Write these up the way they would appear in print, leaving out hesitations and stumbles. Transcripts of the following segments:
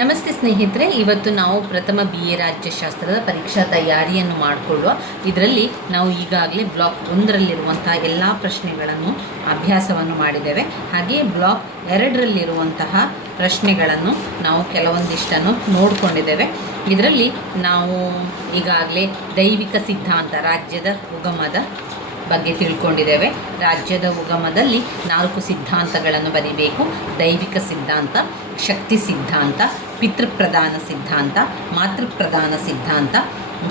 ನಮಸ್ತೆ ಸ್ನೇಹಿತರೆ, ಇವತ್ತು ನಾವು ಪ್ರಥಮ BA ರಾಜ್ಯಶಾಸ್ತ್ರದ ಪರೀಕ್ಷಾ ತಯಾರಿಯನ್ನು ಮಾಡಿಕೊಳ್ಳುವ. ಇದರಲ್ಲಿ ನಾವು ಈಗಾಗಲೇ ಬ್ಲಾಕ್ 1ರಲ್ಲಿರುವಂತಹ ಎಲ್ಲ ಪ್ರಶ್ನೆಗಳನ್ನು ಅಭ್ಯಾಸವನ್ನು ಮಾಡಿದ್ದೇವೆ. ಹಾಗೆಯೇ ಬ್ಲಾಕ್ 2ರಲ್ಲಿರುವಂತಹ ಪ್ರಶ್ನೆಗಳನ್ನು ನಾವು ಕೆಲವೊಂದಿಷ್ಟನ್ನು ನೋಡಿಕೊಂಡಿದ್ದೇವೆ. ಇದರಲ್ಲಿ ನಾವು ಈಗಾಗಲೇ ದೈವಿಕ ಸಿದ್ಧಾಂತ, ರಾಜ್ಯದ ಉಗಮದ ಬಗ್ಗೆ ತಿಳ್ಕೊಂಡಿದ್ದೇವೆ. ರಾಜ್ಯದ ಉಗಮದಲ್ಲಿ 4 ಸಿದ್ಧಾಂತಗಳನ್ನು ಬರೀಬೇಕು. ದೈವಿಕ ಸಿದ್ಧಾಂತ, ಶಕ್ತಿ ಸಿದ್ಧಾಂತ, ಪಿತೃಪ್ರಧಾನ ಸಿದ್ಧಾಂತ, ಮಾತೃಪ್ರಧಾನ ಸಿದ್ಧಾಂತ,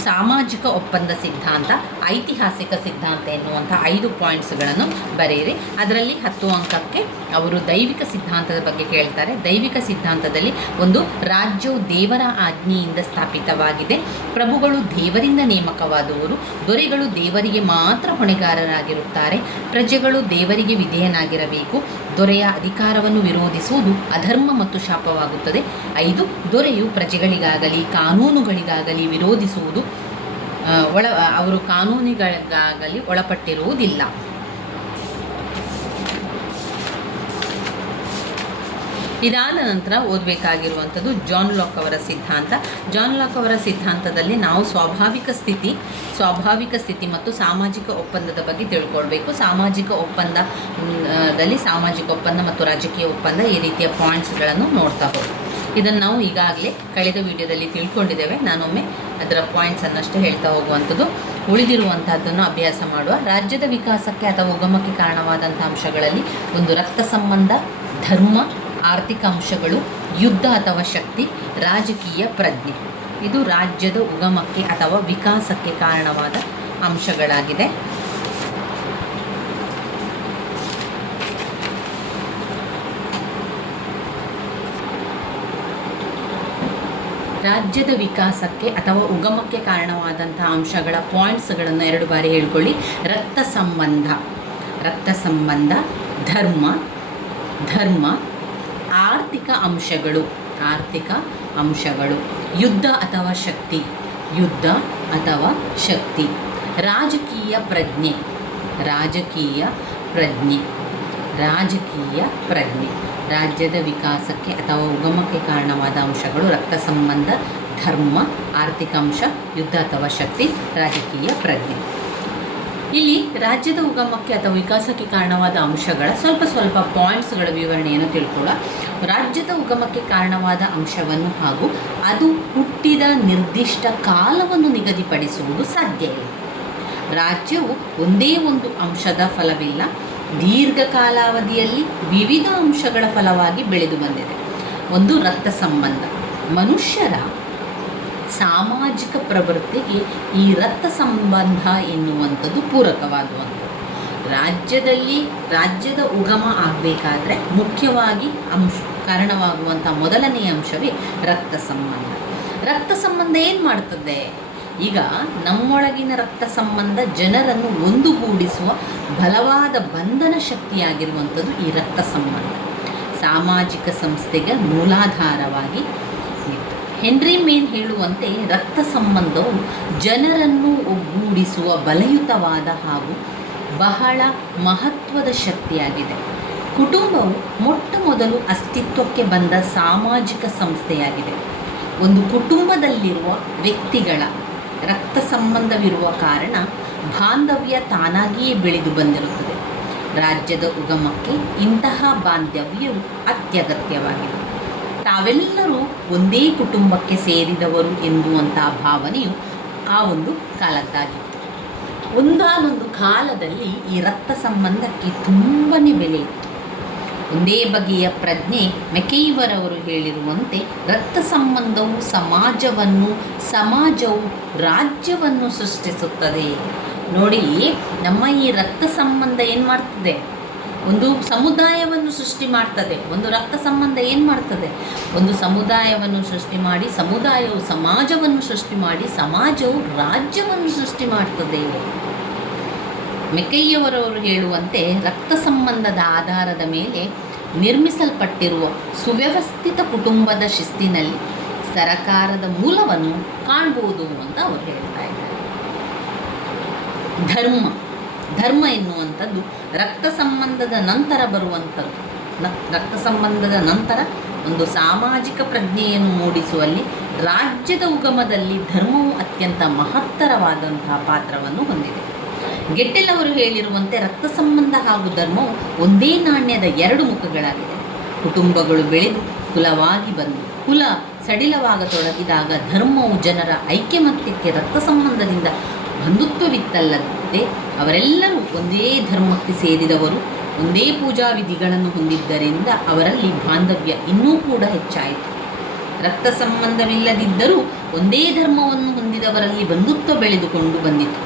ಸಾಮಾಜಿಕ ಒಪ್ಪಂದ ಸಿದ್ಧಾಂತ, ಐತಿಹಾಸಿಕ ಸಿದ್ಧಾಂತ ಎನ್ನುವಂಥ 5 ಪಾಯಿಂಟ್ಸ್ಗಳನ್ನು ಬರೆಯಿರಿ. ಅದರಲ್ಲಿ 10 ಅಂಕಕ್ಕೆ ಅವರು ದೈವಿಕ ಸಿದ್ಧಾಂತದ ಬಗ್ಗೆ ಕೇಳ್ತಾರೆ. ದೈವಿಕ ಸಿದ್ಧಾಂತದಲ್ಲಿ ಒಂದು, ರಾಜ್ಯವು ದೇವರ ಆಜ್ಞೆಯಿಂದ ಸ್ಥಾಪಿತವಾಗಿದೆ. ಪ್ರಭುಗಳು ದೇವರಿಂದ ನೇಮಕವಾದವರು. ದೊರೆಗಳು ದೇವರಿಗೆ ಮಾತ್ರ ಹೊಣೆಗಾರರಾಗಿರುತ್ತಾರೆ. ಪ್ರಜೆಗಳು ದೇವರಿಗೆ ವಿಧೇಯನಾಗಿರಬೇಕು. ದೊರೆಯ ಅಧಿಕಾರವನ್ನು ವಿರೋಧಿಸುವುದು ಅಧರ್ಮ ಮತ್ತು ಶಾಪವಾಗುತ್ತದೆ. 5, ದೊರೆಯು ಪ್ರಜೆಗಳಿಗಾಗಲಿ ಕಾನೂನುಗಳಿಗಾಗಲಿ ವಿರೋಧಿಸುವುದು ಅವರು ಕಾನೂನುಗಳಿಗಾಗಲಿ ಒಳಪಟ್ಟಿರುವುದಿಲ್ಲ. ಇದಾದ ನಂತರ ಓದಬೇಕಾಗಿರುವಂಥದ್ದು ಜಾನ್ ಲಾಕ್ ಅವರ ಸಿದ್ಧಾಂತ. ಜಾನ್ ಲಾಕ್ ಅವರ ಸಿದ್ಧಾಂತದಲ್ಲಿ ನಾವು ಸ್ವಾಭಾವಿಕ ಸ್ಥಿತಿ ಮತ್ತು ಸಾಮಾಜಿಕ ಒಪ್ಪಂದದ ಬಗ್ಗೆ ತಿಳ್ಕೊಳ್ಬೇಕು. ಸಾಮಾಜಿಕ ಒಪ್ಪಂದದಲ್ಲಿ ಸಾಮಾಜಿಕ ಒಪ್ಪಂದ ಮತ್ತು ರಾಜಕೀಯ ಒಪ್ಪಂದ, ಈ ರೀತಿಯ ಪಾಯಿಂಟ್ಸ್ಗಳನ್ನು ನೋಡ್ತಾ ಹೋಗಿ. ಇದನ್ನು ನಾವು ಈಗಾಗಲೇ ಕಳೆದ ವಿಡಿಯೋದಲ್ಲಿ ತಿಳ್ಕೊಂಡಿದ್ದೇವೆ. ನಾನೊಮ್ಮೆ ಅದರ ಪಾಯಿಂಟ್ಸ್ ಅನ್ನಷ್ಟೇ ಹೇಳ್ತಾ ಹೋಗುವಂಥದ್ದು. ಉಳಿದಿರುವಂಥದ್ದನ್ನು ಅಭ್ಯಾಸ ಮಾಡುವ. ರಾಜ್ಯದ ವಿಕಾಸಕ್ಕೆ ಅಥವಾ ಉಗಮಕ್ಕೆ ಕಾರಣವಾದಂಥ ಅಂಶಗಳಲ್ಲಿ ಒಂದು, ರಕ್ತ ಸಂಬಂಧ, ಧರ್ಮ, ಆರ್ಥಿಕ ಅಂಶಗಳು, ಯುದ್ಧ ಅಥವಾ ಶಕ್ತಿ, ರಾಜಕೀಯ ಪ್ರಜ್ಞೆ. ಇದು ರಾಜ್ಯದ ಉಗಮಕ್ಕೆ ಅಥವಾ ವಿಕಾಸಕ್ಕೆ ಕಾರಣವಾದ ಅಂಶಗಳಾಗಿದೆ. ರಾಜ್ಯದ ವಿಕಾಸಕ್ಕೆ ಅಥವಾ ಉಗಮಕ್ಕೆ ಕಾರಣವಾದಂಥ ಅಂಶಗಳ ಪಾಯಿಂಟ್ಸ್ಗಳನ್ನು 2 ಬಾರಿ ಹೇಳ್ಕೊಳ್ಳಿ. ರಕ್ತ ಸಂಬಂಧ, ಧರ್ಮ, ಆರ್ಥಿಕ ಅಂಶಗಳು, ಯುದ್ಧ ಅಥವಾ ಶಕ್ತಿ, ರಾಜಕೀಯ ಪ್ರಜ್ಞೆ. ರಾಜ್ಯದ ವಿಕಾಸಕ್ಕೆ ಅಥವಾ ಉಗಮಕ್ಕೆ ಕಾರಣವಾದ ಅಂಶಗಳು ರಕ್ತ ಸಂಬಂಧ, ಧರ್ಮ, ಆರ್ಥಿಕ ಅಂಶ, ಯುದ್ಧ ಅಥವಾ ಶಕ್ತಿ, ರಾಜಕೀಯ ಪ್ರಜ್ಞೆ. ಇಲ್ಲಿ ರಾಜ್ಯದ ಉಗಮಕ್ಕೆ ಅಥವಾ ವಿಕಾಸಕ್ಕೆ ಕಾರಣವಾದ ಅಂಶಗಳ ಸ್ವಲ್ಪ ಪಾಯಿಂಟ್ಸ್ಗಳ ವಿವರಣೆಯನ್ನು ತಿಳ್ಕೊಳ್ಳೋ. ರಾಜ್ಯದ ಉಗಮಕ್ಕೆ ಕಾರಣವಾದ ಅಂಶವನ್ನು ಹಾಗೂ ಅದು ಹುಟ್ಟಿದ ನಿರ್ದಿಷ್ಟ ಕಾಲವನ್ನು ನಿಗದಿಪಡಿಸುವುದು ಸಾಧ್ಯ ಇಲ್ಲ. ರಾಜ್ಯವು ಒಂದೇ ಒಂದು ಅಂಶದ ಫಲವಿಲ್ಲ, ದೀರ್ಘಕಾಲಾವಧಿಯಲ್ಲಿ ವಿವಿಧ ಅಂಶಗಳ ಫಲವಾಗಿ ಬೆಳೆದು ಬಂದಿದೆ. ಒಂದು, ರಕ್ತ ಸಂಬಂಧ. ಮನುಷ್ಯರ ಸಾಮಾಜಿಕ ಪ್ರವೃತ್ತಿಗೆ ಈ ರಕ್ತ ಸಂಬಂಧ ಎನ್ನುವಂಥದ್ದು ಪೂರಕವಾಗುವಂಥದ್ದು. ರಾಜ್ಯದ ಉಗಮ ಆಗಬೇಕಾದ್ರೆ ಮುಖ್ಯವಾಗಿ ಕಾರಣವಾಗುವಂಥ ಮೊದಲನೆಯ ಅಂಶವೇ ರಕ್ತ ಸಂಬಂಧ ಏನು ಮಾಡ್ತದೆ? ಈಗ ನಮ್ಮೊಳಗಿನ ರಕ್ತ ಸಂಬಂಧ ಜನರನ್ನು ಒಂದುಗೂಡಿಸುವ ಬಲವಾದ ಬಂಧನ ಶಕ್ತಿಯಾಗಿರುವಂಥದ್ದು ಈ ರಕ್ತ ಸಂಬಂಧ. ಸಾಮಾಜಿಕ ಸಂಸ್ಥೆಗೆ ಮೂಲಾಧಾರವಾಗಿ ಹೆನ್ರಿ ಮೇನ್ ಹೇಳುವಂತೆ ರಕ್ತ ಸಂಬಂಧವು ಜನರನ್ನು ಒಗ್ಗೂಡಿಸುವ ಬಲಯುತವಾದ ಹಾಗೂ ಬಹಳ ಮಹತ್ವದ ಶಕ್ತಿಯಾಗಿದೆ. ಕುಟುಂಬವು ಮೊಟ್ಟ ಮೊದಲು ಅಸ್ತಿತ್ವಕ್ಕೆ ಬಂದ ಸಾಮಾಜಿಕ ಸಂಸ್ಥೆಯಾಗಿದೆ. ಒಂದು ಕುಟುಂಬದಲ್ಲಿರುವ ವ್ಯಕ್ತಿಗಳ ರಕ್ತ ಸಂಬಂಧವಿರುವ ಕಾರಣ ಬಾಂಧವ್ಯ ತಾನಾಗಿಯೇ ಬೆಳೆದು ಬಂದಿರುತ್ತದೆ. ರಾಜ್ಯದ ಉಗಮಕ್ಕೆ ಇಂತಹ ಬಾಂಧವ್ಯವು ಅತ್ಯಗತ್ಯವಾಗಿದೆ. ತಾವೆಲ್ಲರೂ ಒಂದೇ ಕುಟುಂಬಕ್ಕೆ ಸೇರಿದವರು ಎನ್ನುವಂಥ ಭಾವನೆಯು ಆ ಒಂದು ಕಾಲದ್ದಾಗಿತ್ತು. ಒಂದಾನೊಂದು ಕಾಲದಲ್ಲಿ ಈ ರಕ್ತ ಸಂಬಂಧಕ್ಕೆ ತುಂಬನೇ ಬೆಲೆ ಇತ್ತು. ಒಂದೇ ಬಗೆಯ ಪ್ರಜ್ಞೆ ಮೆಕೈವರ್ ಅವರು ಹೇಳಿರುವಂತೆ ರಕ್ತ ಸಂಬಂಧವು ಸಮಾಜವು ರಾಜ್ಯವನ್ನು ಸೃಷ್ಟಿಸುತ್ತದೆ. ನೋಡಿ, ನಮ್ಮ ಈ ರಕ್ತ ಸಂಬಂಧ ಏನು ಮಾಡ್ತದೆ? ಒಂದು ಸಮುದಾಯವನ್ನು ಸೃಷ್ಟಿ ಮಾಡ್ತದೆ. ಒಂದು ರಕ್ತ ಸಂಬಂಧ ಏನು ಮಾಡ್ತದೆ? ಒಂದು ಸಮುದಾಯವನ್ನು ಸೃಷ್ಟಿ ಮಾಡಿ, ಸಮುದಾಯವು ಸಮಾಜವನ್ನು ಸೃಷ್ಟಿ ಮಾಡಿ, ಸಮಾಜವು ರಾಜ್ಯವನ್ನು ಸೃಷ್ಟಿ ಮಾಡ್ತದೆ. ಮೆಕೈಯವರವರು ಹೇಳುವಂತೆ ರಕ್ತ ಸಂಬಂಧದ ಆಧಾರದ ಮೇಲೆ ನಿರ್ಮಿಸಲ್ಪಟ್ಟಿರುವ ಸುವ್ಯವಸ್ಥಿತ ಕುಟುಂಬದ ಶಿಸ್ತಿನಲ್ಲಿ ಸರಕಾರದ ಮೂಲವನ್ನು ಕಾಣಬಹುದು ಅಂತ ಅವರು ಹೇಳ್ತಾ ಇದ್ದಾರೆ. ಧರ್ಮ ಎನ್ನುವಂಥದ್ದು ರಕ್ತ ಸಂಬಂಧದ ನಂತರ ಬರುವಂಥದ್ದು. ರಕ್ತ ಸಂಬಂಧದ ನಂತರ ಒಂದು ಸಾಮಾಜಿಕ ಪ್ರಜ್ಞೆಯನ್ನು ಮೂಡಿಸುವಲ್ಲಿ ರಾಜ್ಯದ ಉಗಮದಲ್ಲಿ ಧರ್ಮವು ಅತ್ಯಂತ ಮಹತ್ತರವಾದಂತಹ ಪಾತ್ರವನ್ನು ಹೊಂದಿದೆ. ಗೆಟ್ಟೆಲ್ ಅವರು ಹೇಳಿರುವಂತೆ ರಕ್ತ ಸಂಬಂಧ ಹಾಗೂ ಧರ್ಮವು ಒಂದೇ ನಾಣ್ಯದ ಎರಡು ಮುಖಗಳಾಗಿದೆ. ಕುಟುಂಬಗಳು ಬೆಳೆದು ಕುಲವಾಗಿ ಬಂದು ಕುಲ ಸಡಿಲವಾಗತೊಡಗಿದಾಗ ಧರ್ಮವು ಜನರ ಐಕ್ಯಮತ್ಯಕ್ಕೆ ರಕ್ತ ಸಂಬಂಧದಿಂದ ಬಂಧುತ್ವವಿತ್ತಲ್ಲದೆ ಅವರೆಲ್ಲರೂ ಒಂದೇ ಧರ್ಮಕ್ಕೆ ಸೇರಿದವರು, ಒಂದೇ ಪೂಜಾ ವಿಧಿಗಳನ್ನು ಹೊಂದಿದ್ದರಿಂದ ಅವರಲ್ಲಿ ಬಾಂಧವ್ಯ ಇನ್ನೂ ಕೂಡ ಹೆಚ್ಚಾಯಿತು. ರಕ್ತ ಸಂಬಂಧವಿಲ್ಲದಿದ್ದರೂ ಒಂದೇ ಧರ್ಮವನ್ನು ಹೊಂದಿದವರಲ್ಲಿ ಬಂಧುತ್ವ ಬೆಳೆದುಕೊಂಡು ಬಂದಿತು.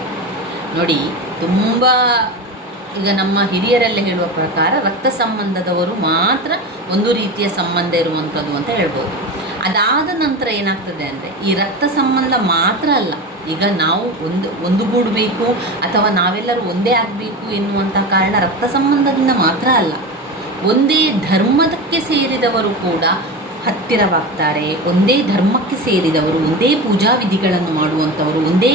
ನೋಡಿ, ತುಂಬ ಈಗ ನಮ್ಮ ಹಿರಿಯರೆಲ್ಲ ಹೇಳುವ ಪ್ರಕಾರ ರಕ್ತ ಸಂಬಂಧದವರು ಮಾತ್ರ ಒಂದು ರೀತಿಯ ಸಂಬಂಧ ಇರುವಂಥದ್ದು ಅಂತ ಹೇಳ್ಬೋದು. ಅದಾದ ನಂತರ ಏನಾಗ್ತದೆ ಅಂದರೆ, ಈ ರಕ್ತ ಸಂಬಂಧ ಮಾತ್ರ ಅಲ್ಲ, ಈಗ ನಾವು ಒಂದುಗೂಡಬೇಕು ಅಥವಾ ನಾವೆಲ್ಲರೂ ಒಂದೇ ಆಗಬೇಕು ಎನ್ನುವಂಥ ಕಾರಣ ರಕ್ತ ಸಂಬಂಧದಿಂದ ಮಾತ್ರ ಅಲ್ಲ, ಒಂದೇ ಧರ್ಮಕ್ಕೆ ಸೇರಿದವರು ಕೂಡ ಹತ್ತಿರವಾಗ್ತಾರೆ. ಒಂದೇ ಧರ್ಮಕ್ಕೆ ಸೇರಿದವರು, ಒಂದೇ ಪೂಜಾ ವಿಧಿಗಳನ್ನು ಮಾಡುವಂಥವರು, ಒಂದೇ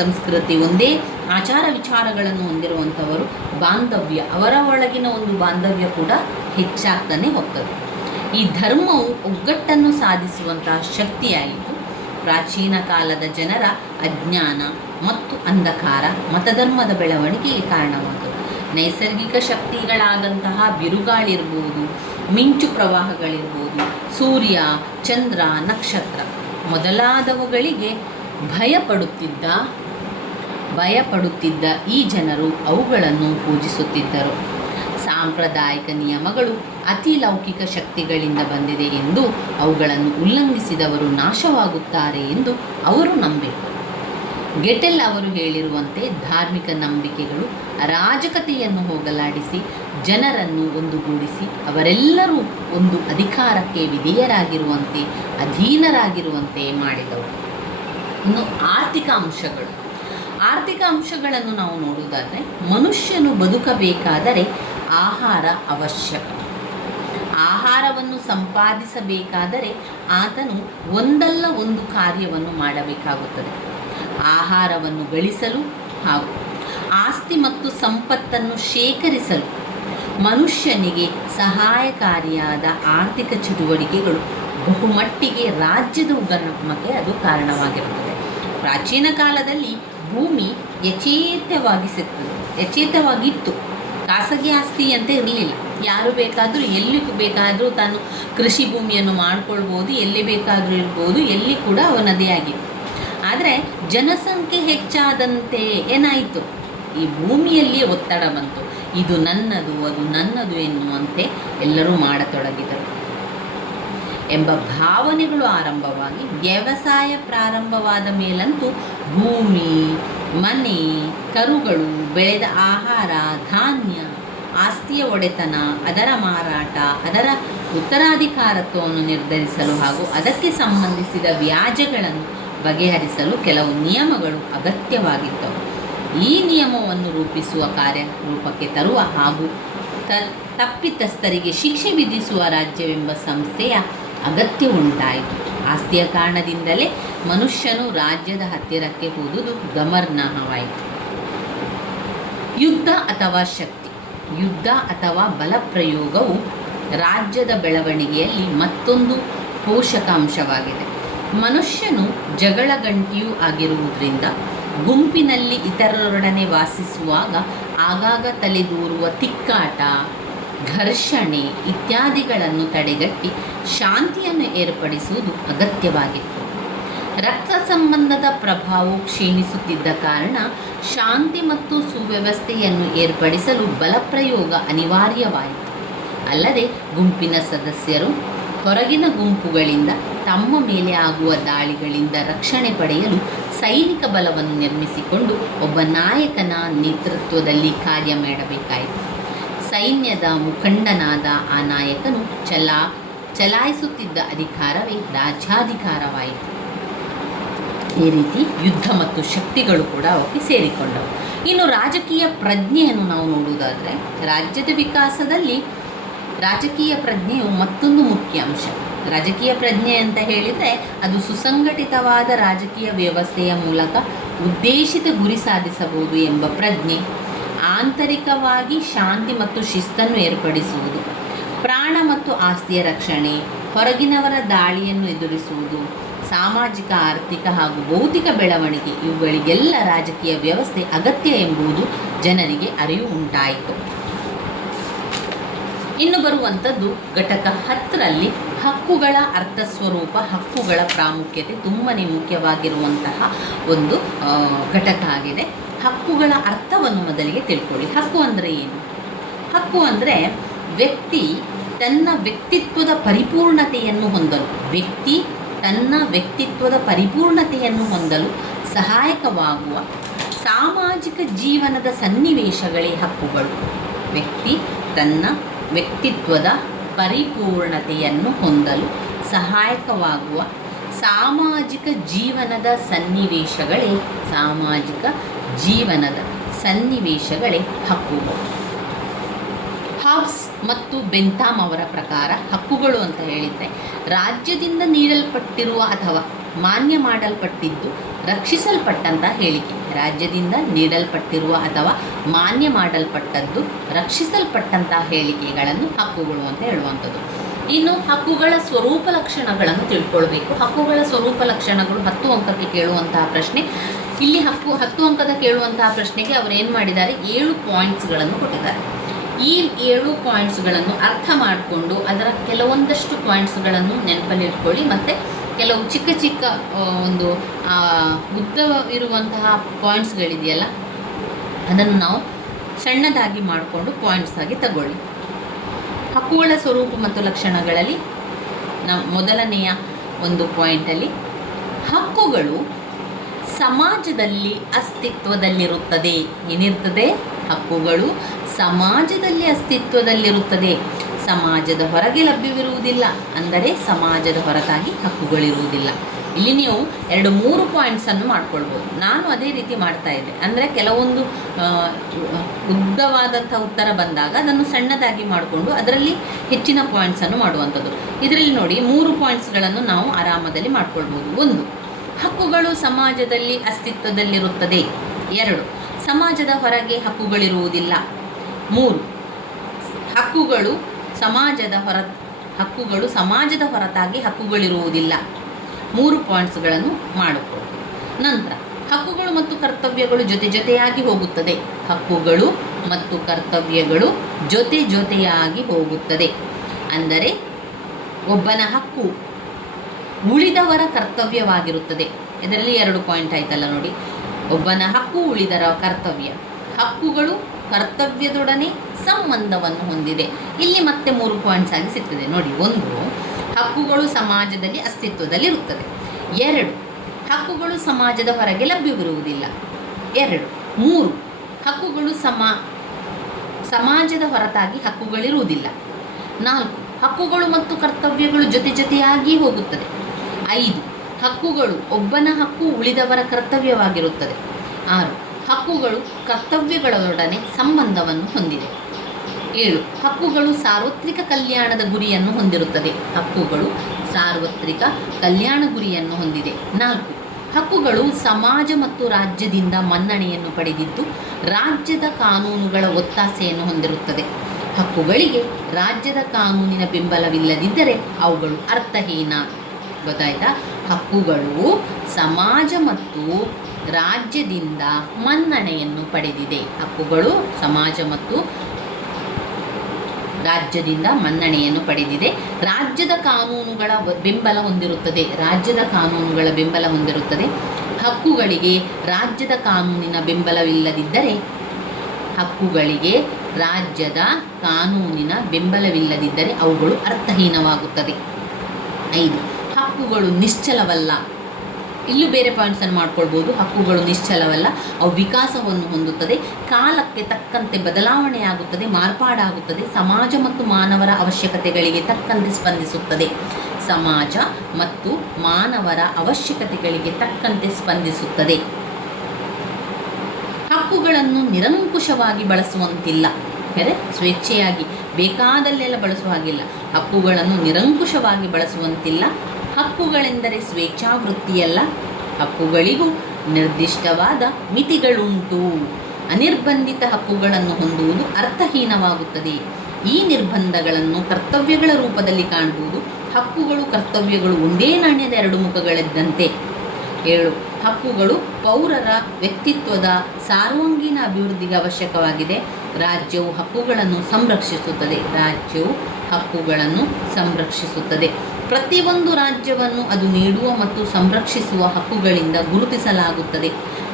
ಸಂಸ್ಕೃತಿ, ಒಂದೇ ಆಚಾರ ವಿಚಾರಗಳನ್ನು ಹೊಂದಿರುವಂಥವರು, ಬಾಂಧವ್ಯ, ಅವರ ಒಳಗಿನ ಒಂದು ಬಾಂಧವ್ಯ ಕೂಡ ಹೆಚ್ಚಾಗ್ತಾನೆ ಹೋಗ್ತದೆ. ಈ ಧರ್ಮವು ಒಗ್ಗಟ್ಟನ್ನು ಸಾಧಿಸುವಂತಹ ಶಕ್ತಿಯಾಯಿತು. ಪ್ರಾಚೀನ ಕಾಲದ ಜನರ ಅಜ್ಞಾನ ಮತ್ತು ಅಂಧಕಾರ ಮತಧರ್ಮದ ಬೆಳವಣಿಗೆಗೆ ಕಾರಣವಾದವು. ನೈಸರ್ಗಿಕ ಶಕ್ತಿಗಳಾದಂತಹ ಬಿರುಗಾಳಿರ್ಬೋದು, ಮಿಂಚು ಪ್ರವಾಹಗಳಿರ್ಬೋದು, ಸೂರ್ಯ, ಚಂದ್ರ, ನಕ್ಷತ್ರ ಮೊದಲಾದವುಗಳಿಗೆ ಭಯಪಡುತ್ತಿದ್ದ ಈ ಜನರು ಅವುಗಳನ್ನು ಪೂಜಿಸುತ್ತಿದ್ದರು. ಸಾಂಪ್ರದಾಯಿಕ ನಿಯಮಗಳು ಅತಿ ಲೌಕಿಕ ಶಕ್ತಿಗಳಿಂದ ಬಂದಿದೆ ಎಂದು ಅವುಗಳನ್ನು ಉಲ್ಲಂಘಿಸಿದವರು ನಾಶವಾಗುತ್ತಾರೆ ಎಂದು ಅವರು ನಂಬಿದರು. ಗೆಟೆಲ್ ಅವರು ಹೇಳಿರುವಂತೆ ಧಾರ್ಮಿಕ ನಂಬಿಕೆಗಳು ಅರಾಜಕತೆಯನ್ನು ಹೋಗಲಾಡಿಸಿ ಜನರನ್ನು ಒಂದುಗೂಡಿಸಿ ಅವರೆಲ್ಲರೂ ಒಂದು ಅಧಿಕಾರಕ್ಕೆ ವಿಧೇಯರಾಗಿರುವಂತೆ, ಅಧೀನರಾಗಿರುವಂತೆ ಮಾಡಿದವು. ಇನ್ನು ಆರ್ಥಿಕ ಅಂಶಗಳನ್ನು ನಾವು ನೋಡುವುದಾದರೆ, ಮನುಷ್ಯನು ಬದುಕಬೇಕಾದರೆ ಆಹಾರ ಅವಶ್ಯಕ. ಆಹಾರವನ್ನು ಸಂಪಾದಿಸಬೇಕಾದರೆ ಆತನು ಒಂದಲ್ಲ ಒಂದು ಕಾರ್ಯವನ್ನು ಮಾಡಬೇಕಾಗುತ್ತದೆ. ಆಹಾರವನ್ನು ಗಳಿಸಲು ಹಾಗೂ ಆಸ್ತಿ ಮತ್ತು ಸಂಪತ್ತನ್ನು ಶೇಖರಿಸಲು ಮನುಷ್ಯನಿಗೆ ಸಹಾಯಕಾರಿಯಾದ ಆರ್ಥಿಕ ಚಟುವಟಿಕೆಗಳು ಬಹುಮಟ್ಟಿಗೆ ರಾಜ್ಯದ ಉಗಮಕ್ಕೆ ಅದು ಕಾರಣವಾಗಿರುತ್ತದೆ. ಪ್ರಾಚೀನ ಕಾಲದಲ್ಲಿ ಭೂಮಿ ಯಥೇಚ್ಛವಾಗಿತ್ತು. ಖಾಸಗಿ ಆಸ್ತಿ ಅಂತ ಇರಲಿಲ್ಲ. ಯಾರು ಬೇಕಾದರೂ ಎಲ್ಲಿ ಬೇಕಾದರೂ ತಾನು ಕೃಷಿ ಭೂಮಿಯನ್ನು ಮಾಡಿಕೊಳ್ಬೋದು, ಎಲ್ಲಿ ಬೇಕಾದರೂ ಇರ್ಬೋದು, ಎಲ್ಲಿ ಕೂಡ ಅವನದೇ ಆಗಿತ್ತು. ಆದರೆ ಜನಸಂಖ್ಯೆ ಹೆಚ್ಚಾದಂತೆ ಏನಾಯಿತು, ಈ ಭೂಮಿಯಲ್ಲಿ ಒತ್ತಡ ಬಂತು. ಇದು ನನ್ನದು, ಅದು ನನ್ನದು ಎನ್ನುವಂತೆ ಎಲ್ಲರೂ ಮಾಡತೊಡಗಿದರು ಎಂಬ ಭಾವನೆಗಳು ಆರಂಭವಾಗಿ ವ್ಯವಸಾಯ ಪ್ರಾರಂಭವಾದ ಮೇಲಂತೂ ಭೂಮಿ, ಮನೆ, ಕರುಗಳು, ಬೆಳೆದ ಆಹಾರ, ಧಾನ್ಯ, ಆಸ್ತಿಯ ಒಡೆತನ, ಅದರ ಮಾರಾಟ, ಅದರ ಉತ್ತರಾಧಿಕಾರತ್ವವನ್ನು ನಿರ್ಧರಿಸಲು ಹಾಗೂ ಅದಕ್ಕೆ ಸಂಬಂಧಿಸಿದ ವ್ಯಾಜ್ಯಗಳನ್ನು ಬಗೆಹರಿಸಲು ಕೆಲವು ನಿಯಮಗಳು ಅಗತ್ಯವಾಗಿದ್ದವು. ಈ ನಿಯಮವನ್ನು ರೂಪಿಸುವ ಕಾರ್ಯರೂಪಕ್ಕೆ ತರುವ ಹಾಗೂ ತಪ್ಪಿತಸ್ಥರಿಗೆ ಶಿಕ್ಷೆ ವಿಧಿಸುವ ರಾಜ್ಯವೆಂಬ ಸಂಸ್ಥೆಯ ಅಗತ್ಯ ಉಂಟಾಯಿತು. ಆಸ್ತಿಯ ಕಾರಣದಿಂದಲೇ ಮನುಷ್ಯನು ರಾಜ್ಯದ ಹತ್ತಿರಕ್ಕೆ ಹೋದುದು ಗಮನಾರ್ಹವಾಯಿತು. ಯುದ್ಧ ಅಥವಾ ಬಲಪ್ರಯೋಗವು ರಾಜ್ಯದ ಬೆಳವಣಿಗೆಯಲ್ಲಿ ಮತ್ತೊಂದು ಪೋಷಕಾಂಶವಾಗಿದೆ. ಮನುಷ್ಯನು ಜಗಳಗಂಟಿಯೂ ಆಗಿರುವುದರಿಂದ ಗುಂಪಿನಲ್ಲಿ ಇತರರೊಡನೆ ವಾಸಿಸುವಾಗ ಆಗಾಗ ತಲೆದೂರುವ ತಿಕ್ಕಾಟ, ಘರ್ಷಣೆ ಇತ್ಯಾದಿಗಳನ್ನು ತಡೆಗಟ್ಟಿ ಶಾಂತಿಯನ್ನು ಏರ್ಪಡಿಸುವುದು ಅಗತ್ಯವಾಗಿತ್ತು. ರಕ್ತ ಸಂಬಂಧದ ಪ್ರಭಾವವು ಕ್ಷೀಣಿಸುತ್ತಿದ್ದ ಕಾರಣ ಶಾಂತಿ ಮತ್ತು ಸುವ್ಯವಸ್ಥೆಯನ್ನು ಏರ್ಪಡಿಸಲು ಬಲಪ್ರಯೋಗ ಅನಿವಾರ್ಯವಾಯಿತು. ಅಲ್ಲದೆ ಗುಂಪಿನ ಸದಸ್ಯರು ಹೊರಗಿನ ಗುಂಪುಗಳಿಂದ ತಮ್ಮ ಮೇಲೆ ಆಗುವ ದಾಳಿಗಳಿಂದ ರಕ್ಷಣೆ ಪಡೆಯಲು ಸೈನಿಕ ಬಲವನ್ನು ನಿರ್ಮಿಸಿಕೊಂಡು ಒಬ್ಬ ನಾಯಕನ ನೇತೃತ್ವದಲ್ಲಿ ಕಾರ್ಯ ಮಾಡಬೇಕಾಯಿತು. ಸೈನ್ಯದ ಮುಖಂಡನಾದ ಆ ನಾಯಕನು ಚಲಾಯಿಸುತ್ತಿದ್ದ ಅಧಿಕಾರವೇ ರಾಜ್ಯಾಧಿಕಾರವಾಯಿತು. ಈ ರೀತಿ ಯುದ್ಧ ಮತ್ತು ಶಕ್ತಿಗಳು ಕೂಡ ಅವಕ್ಕೆ ಸೇರಿಕೊಂಡವು. ಇನ್ನು ರಾಜಕೀಯ ಪ್ರಜ್ಞೆಯನ್ನು ನಾವು ನೋಡುವುದಾದರೆ, ರಾಜ್ಯದ ವಿಕಾಸದಲ್ಲಿ ರಾಜಕೀಯ ಪ್ರಜ್ಞೆಯು ಮತ್ತೊಂದು ಮುಖ್ಯ ಅಂಶ. ರಾಜಕೀಯ ಪ್ರಜ್ಞೆ ಅಂತ ಹೇಳಿದರೆ ಅದು ಸುಸಂಘಟಿತವಾದ ರಾಜಕೀಯ ವ್ಯವಸ್ಥೆಯ ಮೂಲಕ ಉದ್ದೇಶಿತ ಗುರಿ ಸಾಧಿಸಬಹುದು ಎಂಬ ಪ್ರಜ್ಞೆ, ಆಂತರಿಕವಾಗಿ ಶಾಂತಿ ಮತ್ತು ಶಿಸ್ತನ್ನು ಏರ್ಪಡಿಸುವುದು, ಪ್ರಾಣ ಪ್ರಾಣ ಮತ್ತು ಆಸ್ತಿಯ ರಕ್ಷಣೆ, ಹೊರಗಿನವರ ದಾಳಿಯನ್ನು ಎದುರಿಸುವುದು, ಸಾಮಾಜಿಕ, ಆರ್ಥಿಕ ಹಾಗೂ ಭೌತಿಕ ಬೆಳವಣಿಗೆ, ಇವುಗಳಿಗೆಲ್ಲ ರಾಜಕೀಯ ವ್ಯವಸ್ಥೆ ಅಗತ್ಯ ಎಂಬುದು ಜನರಿಗೆ ಅರಿವು ಉಂಟಾಯಿತು. ಇನ್ನು ಬರುವಂಥದ್ದು ಘಟಕ 10ರಲ್ಲಿ ಹಕ್ಕುಗಳ ಅರ್ಥ ಸ್ವರೂಪ, ಹಕ್ಕುಗಳ ಪ್ರಾಮುಖ್ಯತೆ ತುಂಬಾ ಮುಖ್ಯವಾಗಿರುವಂತಹ ಒಂದು ಘಟಕ ಆಗಿದೆ. ಹಕ್ಕುಗಳ ಅರ್ಥವನ್ನು ಮೊದಲಿಗೆ ತಿಳ್ಕೊಳ್ಳಿ. ಹಕ್ಕು ಅಂದರೆ ಏನು? ಹಕ್ಕು ಅಂದರೆ ವ್ಯಕ್ತಿ ತನ್ನ ವ್ಯಕ್ತಿತ್ವದ ಪರಿಪೂರ್ಣತೆಯನ್ನು ಹೊಂದಲು, ವ್ಯಕ್ತಿ ತನ್ನ ವ್ಯಕ್ತಿತ್ವದ ಪರಿಪೂರ್ಣತೆಯನ್ನು ಹೊಂದಲು ಸಹಾಯಕವಾಗುವ ಸಾಮಾಜಿಕ ಜೀವನದ ಸನ್ನಿವೇಶಗಳೇ ಹಕ್ಕುಗಳು. ವ್ಯಕ್ತಿ ತನ್ನ ವ್ಯಕ್ತಿತ್ವದ ಪರಿಪೂರ್ಣತೆಯನ್ನು ಹೊಂದಲು ಸಹಾಯಕವಾಗುವ ಸಾಮಾಜಿಕ ಜೀವನದ ಸನ್ನಿವೇಶಗಳೇ ಹಕ್ಕುಗಳು. ಹಾಬ್ಸ್ ಮತ್ತು ಬೆಂಥಾಮ್ ಅವರ ಪ್ರಕಾರ ಹಕ್ಕುಗಳು ಅಂತ ಹೇಳಿದರೆ ರಾಜ್ಯದಿಂದ ನೀಡಲ್ಪಟ್ಟಿರುವ ಅಥವಾ ಮಾನ್ಯ ಮಾಡಲ್ಪಟ್ಟಿದ್ದು ರಕ್ಷಿಸಲ್ಪಟ್ಟಂಥ ಹೇಳಿಕೆ. ರಾಜ್ಯದಿಂದ ನೀಡಲ್ಪಟ್ಟಿರುವ ಅಥವಾ ಮಾನ್ಯ ಮಾಡಲ್ಪಟ್ಟದ್ದು ರಕ್ಷಿಸಲ್ಪಟ್ಟಂಥ ಹೇಳಿಕೆಗಳನ್ನು ಹಕ್ಕುಗಳು ಅಂತ ಹೇಳುವಂಥದ್ದು. ಇನ್ನು ಹಕ್ಕುಗಳ ಸ್ವರೂಪ ಲಕ್ಷಣಗಳನ್ನು ತಿಳ್ಕೊಳ್ಬೇಕು. ಹಕ್ಕುಗಳ ಸ್ವರೂಪ ಲಕ್ಷಣಗಳು 10 ಅಂಕಕ್ಕೆ ಕೇಳುವಂತಹ ಪ್ರಶ್ನೆ. ಇಲ್ಲಿ 10 ಅಂಕದ ಕೇಳುವಂತಹ ಪ್ರಶ್ನೆಗೆ ಅವರು ಏನು ಮಾಡಿದ್ದಾರೆ, 7 ಪಾಯಿಂಟ್ಸ್ಗಳನ್ನು ಕೊಟ್ಟಿದ್ದಾರೆ. ಈ 7 ಪಾಯಿಂಟ್ಸ್ಗಳನ್ನು ಅರ್ಥ ಮಾಡಿಕೊಂಡು ಅದರ ಕೆಲವೊಂದಷ್ಟು ಪಾಯಿಂಟ್ಸ್ಗಳನ್ನು ನೆನಪಲ್ಲಿಟ್ಕೊಳ್ಳಿ. ಮತ್ತು ಕೆಲವು ಚಿಕ್ಕ ಚಿಕ್ಕ ಒಂದು ಉದ್ದ ಇರುವಂತಹ ಪಾಯಿಂಟ್ಸ್ಗಳಿದೆಯಲ್ಲ, ಅದನ್ನು ನಾವು ಸಣ್ಣದಾಗಿ ಮಾಡಿಕೊಂಡು ಪಾಯಿಂಟ್ಸ್ ಆಗಿ ತಗೊಳ್ಳಿ. ಹಕ್ಕುಗಳ ಸ್ವರೂಪ ಮತ್ತು ಲಕ್ಷಣಗಳಲ್ಲಿ ಮೊದಲನೆಯ ಒಂದು ಪಾಯಿಂಟಲ್ಲಿ ಹಕ್ಕುಗಳು ಸಮಾಜದಲ್ಲಿ ಅಸ್ತಿತ್ವದಲ್ಲಿರುತ್ತದೆ. ಏನಿರ್ತದೆ? ಹಕ್ಕುಗಳು ಸಮಾಜದಲ್ಲಿ ಅಸ್ತಿತ್ವದಲ್ಲಿರುತ್ತದೆ, ಸಮಾಜದ ಹೊರಗೆ ಲಭ್ಯವಿರುವುದಿಲ್ಲ. ಅಂದರೆ ಸಮಾಜದ ಹೊರತಾಗಿ ಹಕ್ಕುಗಳಿರುವುದಿಲ್ಲ. ಇಲ್ಲಿ ನೀವು 2-3 ಪಾಯಿಂಟ್ಸನ್ನು ಮಾಡ್ಕೊಳ್ಬೋದು. ನಾನು ಅದೇ ರೀತಿ ಮಾಡ್ತಾ ಇದ್ದೆ. ಅಂದರೆ ಕೆಲವೊಂದು ಉದ್ದವಾದಂಥ ಉತ್ತರ ಬಂದಾಗ ಅದನ್ನು ಸಣ್ಣದಾಗಿ ಮಾಡಿಕೊಂಡು ಅದರಲ್ಲಿ ಹೆಚ್ಚಿನ ಪಾಯಿಂಟ್ಸನ್ನು ಮಾಡುವಂಥದ್ದು. ಇದರಲ್ಲಿ ನೋಡಿ 3 ಪಾಯಿಂಟ್ಸ್ಗಳನ್ನು ನಾವು ಆರಾಮದಲ್ಲಿ ಮಾಡ್ಕೊಳ್ಬೋದು. 1, ಹಕ್ಕುಗಳು ಸಮಾಜದಲ್ಲಿ ಅಸ್ತಿತ್ವದಲ್ಲಿರುತ್ತದೆ. 2, ಸಮಾಜದ ಹೊರಗೆ ಹಕ್ಕುಗಳಿರುವುದಿಲ್ಲ. 3, ಹಕ್ಕುಗಳು ಸಮಾಜದ ಹೊರತಾಗಿ ಹಕ್ಕುಗಳಿರುವುದಿಲ್ಲ. 3 ಪಾಯಿಂಟ್ಸ್ಗಳನ್ನು ಮಾಡಿಕೊಳ್ಳಿ. ನಂತರ ಹಕ್ಕುಗಳು ಮತ್ತು ಕರ್ತವ್ಯಗಳು ಜೊತೆಯಾಗಿ ಹೋಗುತ್ತದೆ. ಹಕ್ಕುಗಳು ಮತ್ತು ಕರ್ತವ್ಯಗಳು ಜೊತೆಯಾಗಿ ಹೋಗುತ್ತದೆ. ಅಂದರೆ ಒಬ್ಬನ ಹಕ್ಕು ಉಳಿದವರ ಕರ್ತವ್ಯವಾಗಿರುತ್ತದೆ. ಇದರಲ್ಲಿ 2 ಪಾಯಿಂಟ್ ಆಯ್ತಲ್ಲ ನೋಡಿ. ಒಬ್ಬನ ಹಕ್ಕು ಉಳಿದರ ಕರ್ತವ್ಯ. ಹಕ್ಕುಗಳು ಕರ್ತವ್ಯದೊಡನೆ ಸಂಬಂಧವನ್ನು ಹೊಂದಿದೆ. ಇಲ್ಲಿ ಮತ್ತೆ 3 ಪಾಯಿಂಟ್ಸ್ ಆಗಿ ಸಿಗ್ತದೆ ನೋಡಿ. 1, ಹಕ್ಕುಗಳು ಸಮಾಜದಲ್ಲಿ ಅಸ್ತಿತ್ವದಲ್ಲಿರುತ್ತದೆ. 2, ಹಕ್ಕುಗಳು ಸಮಾಜದ ಹೊರಗೆ ಲಭ್ಯವಿರುವುದಿಲ್ಲ. 2, 3, ಹಕ್ಕುಗಳು ಸಮಾಜದ ಹೊರತಾಗಿ ಹಕ್ಕುಗಳಿರುವುದಿಲ್ಲ. 4, ಹಕ್ಕುಗಳು ಮತ್ತು ಕರ್ತವ್ಯಗಳು ಜೊತೆಯಾಗಿ ಹೋಗುತ್ತದೆ. 5, ಹಕ್ಕುಗಳು ಒಬ್ಬನ ಹಕ್ಕು ಉಳಿದವರ ಕರ್ತವ್ಯವಾಗಿರುತ್ತದೆ. 6, ಹಕ್ಕುಗಳು ಕರ್ತವ್ಯಗಳೊಡನೆ ಸಂಬಂಧವನ್ನು ಹೊಂದಿದೆ. 7, ಹಕ್ಕುಗಳು ಸಾರ್ವತ್ರಿಕ ಕಲ್ಯಾಣದ ಗುರಿಯನ್ನು ಹೊಂದಿರುತ್ತದೆ. ಹಕ್ಕುಗಳು ಸಾರ್ವತ್ರಿಕ ಕಲ್ಯಾಣ ಗುರಿಯನ್ನು ಹೊಂದಿದೆ. 4, ಹಕ್ಕುಗಳು ಸಮಾಜ ಮತ್ತು ರಾಜ್ಯದಿಂದ ಮನ್ನಣೆಯನ್ನು ಪಡೆದಿದ್ದು ರಾಜ್ಯದ ಕಾನೂನುಗಳ ಒತ್ತಾಸೆಯನ್ನು ಹೊಂದಿರುತ್ತದೆ. ಹಕ್ಕುಗಳಿಗೆ ರಾಜ್ಯದ ಕಾನೂನಿನ ಬೆಂಬಲವಿಲ್ಲದಿದ್ದರೆ ಅವುಗಳು ಅರ್ಥಹೀನ. ಗೊತ್ತಾಯ್ತಾ? ಹಕ್ಕುಗಳು ಸಮಾಜ ಮತ್ತು ರಾಜ್ಯದಿಂದ ಮನ್ನಣೆಯನ್ನು ಪಡೆದಿದೆ. ಹಕ್ಕುಗಳು ಸಮಾಜ ಮತ್ತು ರಾಜ್ಯದಿಂದ ಮನ್ನಣೆಯನ್ನು ಪಡೆದಿದೆ. ರಾಜ್ಯದ ಕಾನೂನುಗಳ ಬೆಂಬಲ ಹೊಂದಿರುತ್ತದೆ. ಹಕ್ಕುಗಳಿಗೆ ರಾಜ್ಯದ ಕಾನೂನಿನ ಬೆಂಬಲವಿಲ್ಲದಿದ್ದರೆ ಅವುಗಳು ಅರ್ಥಹೀನವಾಗುತ್ತದೆ. 5, ಹಕ್ಕುಗಳು ನಿಶ್ಚಲವಲ್ಲ. ಇಲ್ಲೂ ಬೇರೆ ಪಾಯಿಂಟ್ಸನ್ನು ಮಾಡ್ಕೊಳ್ಬೋದು. ಹಕ್ಕುಗಳು ನಿಶ್ಚಲವಲ್ಲ, ಅವು ವಿಕಾಸವನ್ನು ಹೊಂದುತ್ತದೆ, ಕಾಲಕ್ಕೆ ತಕ್ಕಂತೆ ಬದಲಾವಣೆಯಾಗುತ್ತದೆ, ಮಾರ್ಪಾಡಾಗುತ್ತದೆ, ಸಮಾಜ ಮತ್ತು ಮಾನವರ ಅವಶ್ಯಕತೆಗಳಿಗೆ ತಕ್ಕಂತೆ ಸ್ಪಂದಿಸುತ್ತದೆ. ಸಮಾಜ ಮತ್ತು ಮಾನವರ ಅವಶ್ಯಕತೆಗಳಿಗೆ ತಕ್ಕಂತೆ ಸ್ಪಂದಿಸುತ್ತದೆ. ಹಕ್ಕುಗಳನ್ನು ನಿರಂಕುಶವಾಗಿ ಬಳಸುವಂತಿಲ್ಲ. ಅಂದರೆ ಸ್ವೇಚ್ಛೆಯಾಗಿ ಬೇಕಾದಲ್ಲೆಲ್ಲ ಬಳಸುವ ಹಾಗಿಲ್ಲ. ಹಕ್ಕುಗಳನ್ನು ನಿರಂಕುಶವಾಗಿ ಬಳಸುವಂತಿಲ್ಲ. ಹಕ್ಕುಗಳೆಂದರೆ ಸ್ವೇಚ್ಛಾವೃತ್ತಿಯಲ್ಲ. ಹಕ್ಕುಗಳಿಗೂ ನಿರ್ದಿಷ್ಟವಾದ ಮಿತಿಗಳುಂಟು. ಅನಿರ್ಬಂಧಿತ ಹಕ್ಕುಗಳನ್ನು ಹೊಂದುವುದು ಅರ್ಥಹೀನವಾಗುತ್ತದೆ. ಈ ನಿರ್ಬಂಧಗಳನ್ನು ಕರ್ತವ್ಯಗಳ ರೂಪದಲ್ಲಿ ಕಾಣಬಹುದು. ಹಕ್ಕುಗಳು ಕರ್ತವ್ಯಗಳು ಒಂದೇ ನಾಣ್ಯದ ಎರಡು ಮುಖಗಳಿದ್ದಂತೆ. 7. ಹಕ್ಕುಗಳು ಪೌರರ ವ್ಯಕ್ತಿತ್ವದ ಸರ್ವಾಂಗೀಣ ಅಭಿವೃದ್ಧಿಗೆ ಅವಶ್ಯಕವಾಗಿದೆ. ರಾಜ್ಯವು ಹಕ್ಕುಗಳನ್ನು ಸಂರಕ್ಷಿಸುತ್ತದೆ. ರಾಜ್ಯವು ಹಕ್ಕುಗಳನ್ನು ಸಂರಕ್ಷಿಸುತ್ತದೆ. ಪ್ರತಿಯೊಂದು ರಾಜ್ಯವನ್ನು ಅದು ನೀಡುವ ಮತ್ತು ಸಂರಕ್ಷಿಸುವ ಹಕ್ಕುಗಳಿಂದ ಗುರುತಿಸಲಾಗುತ್ತದೆ.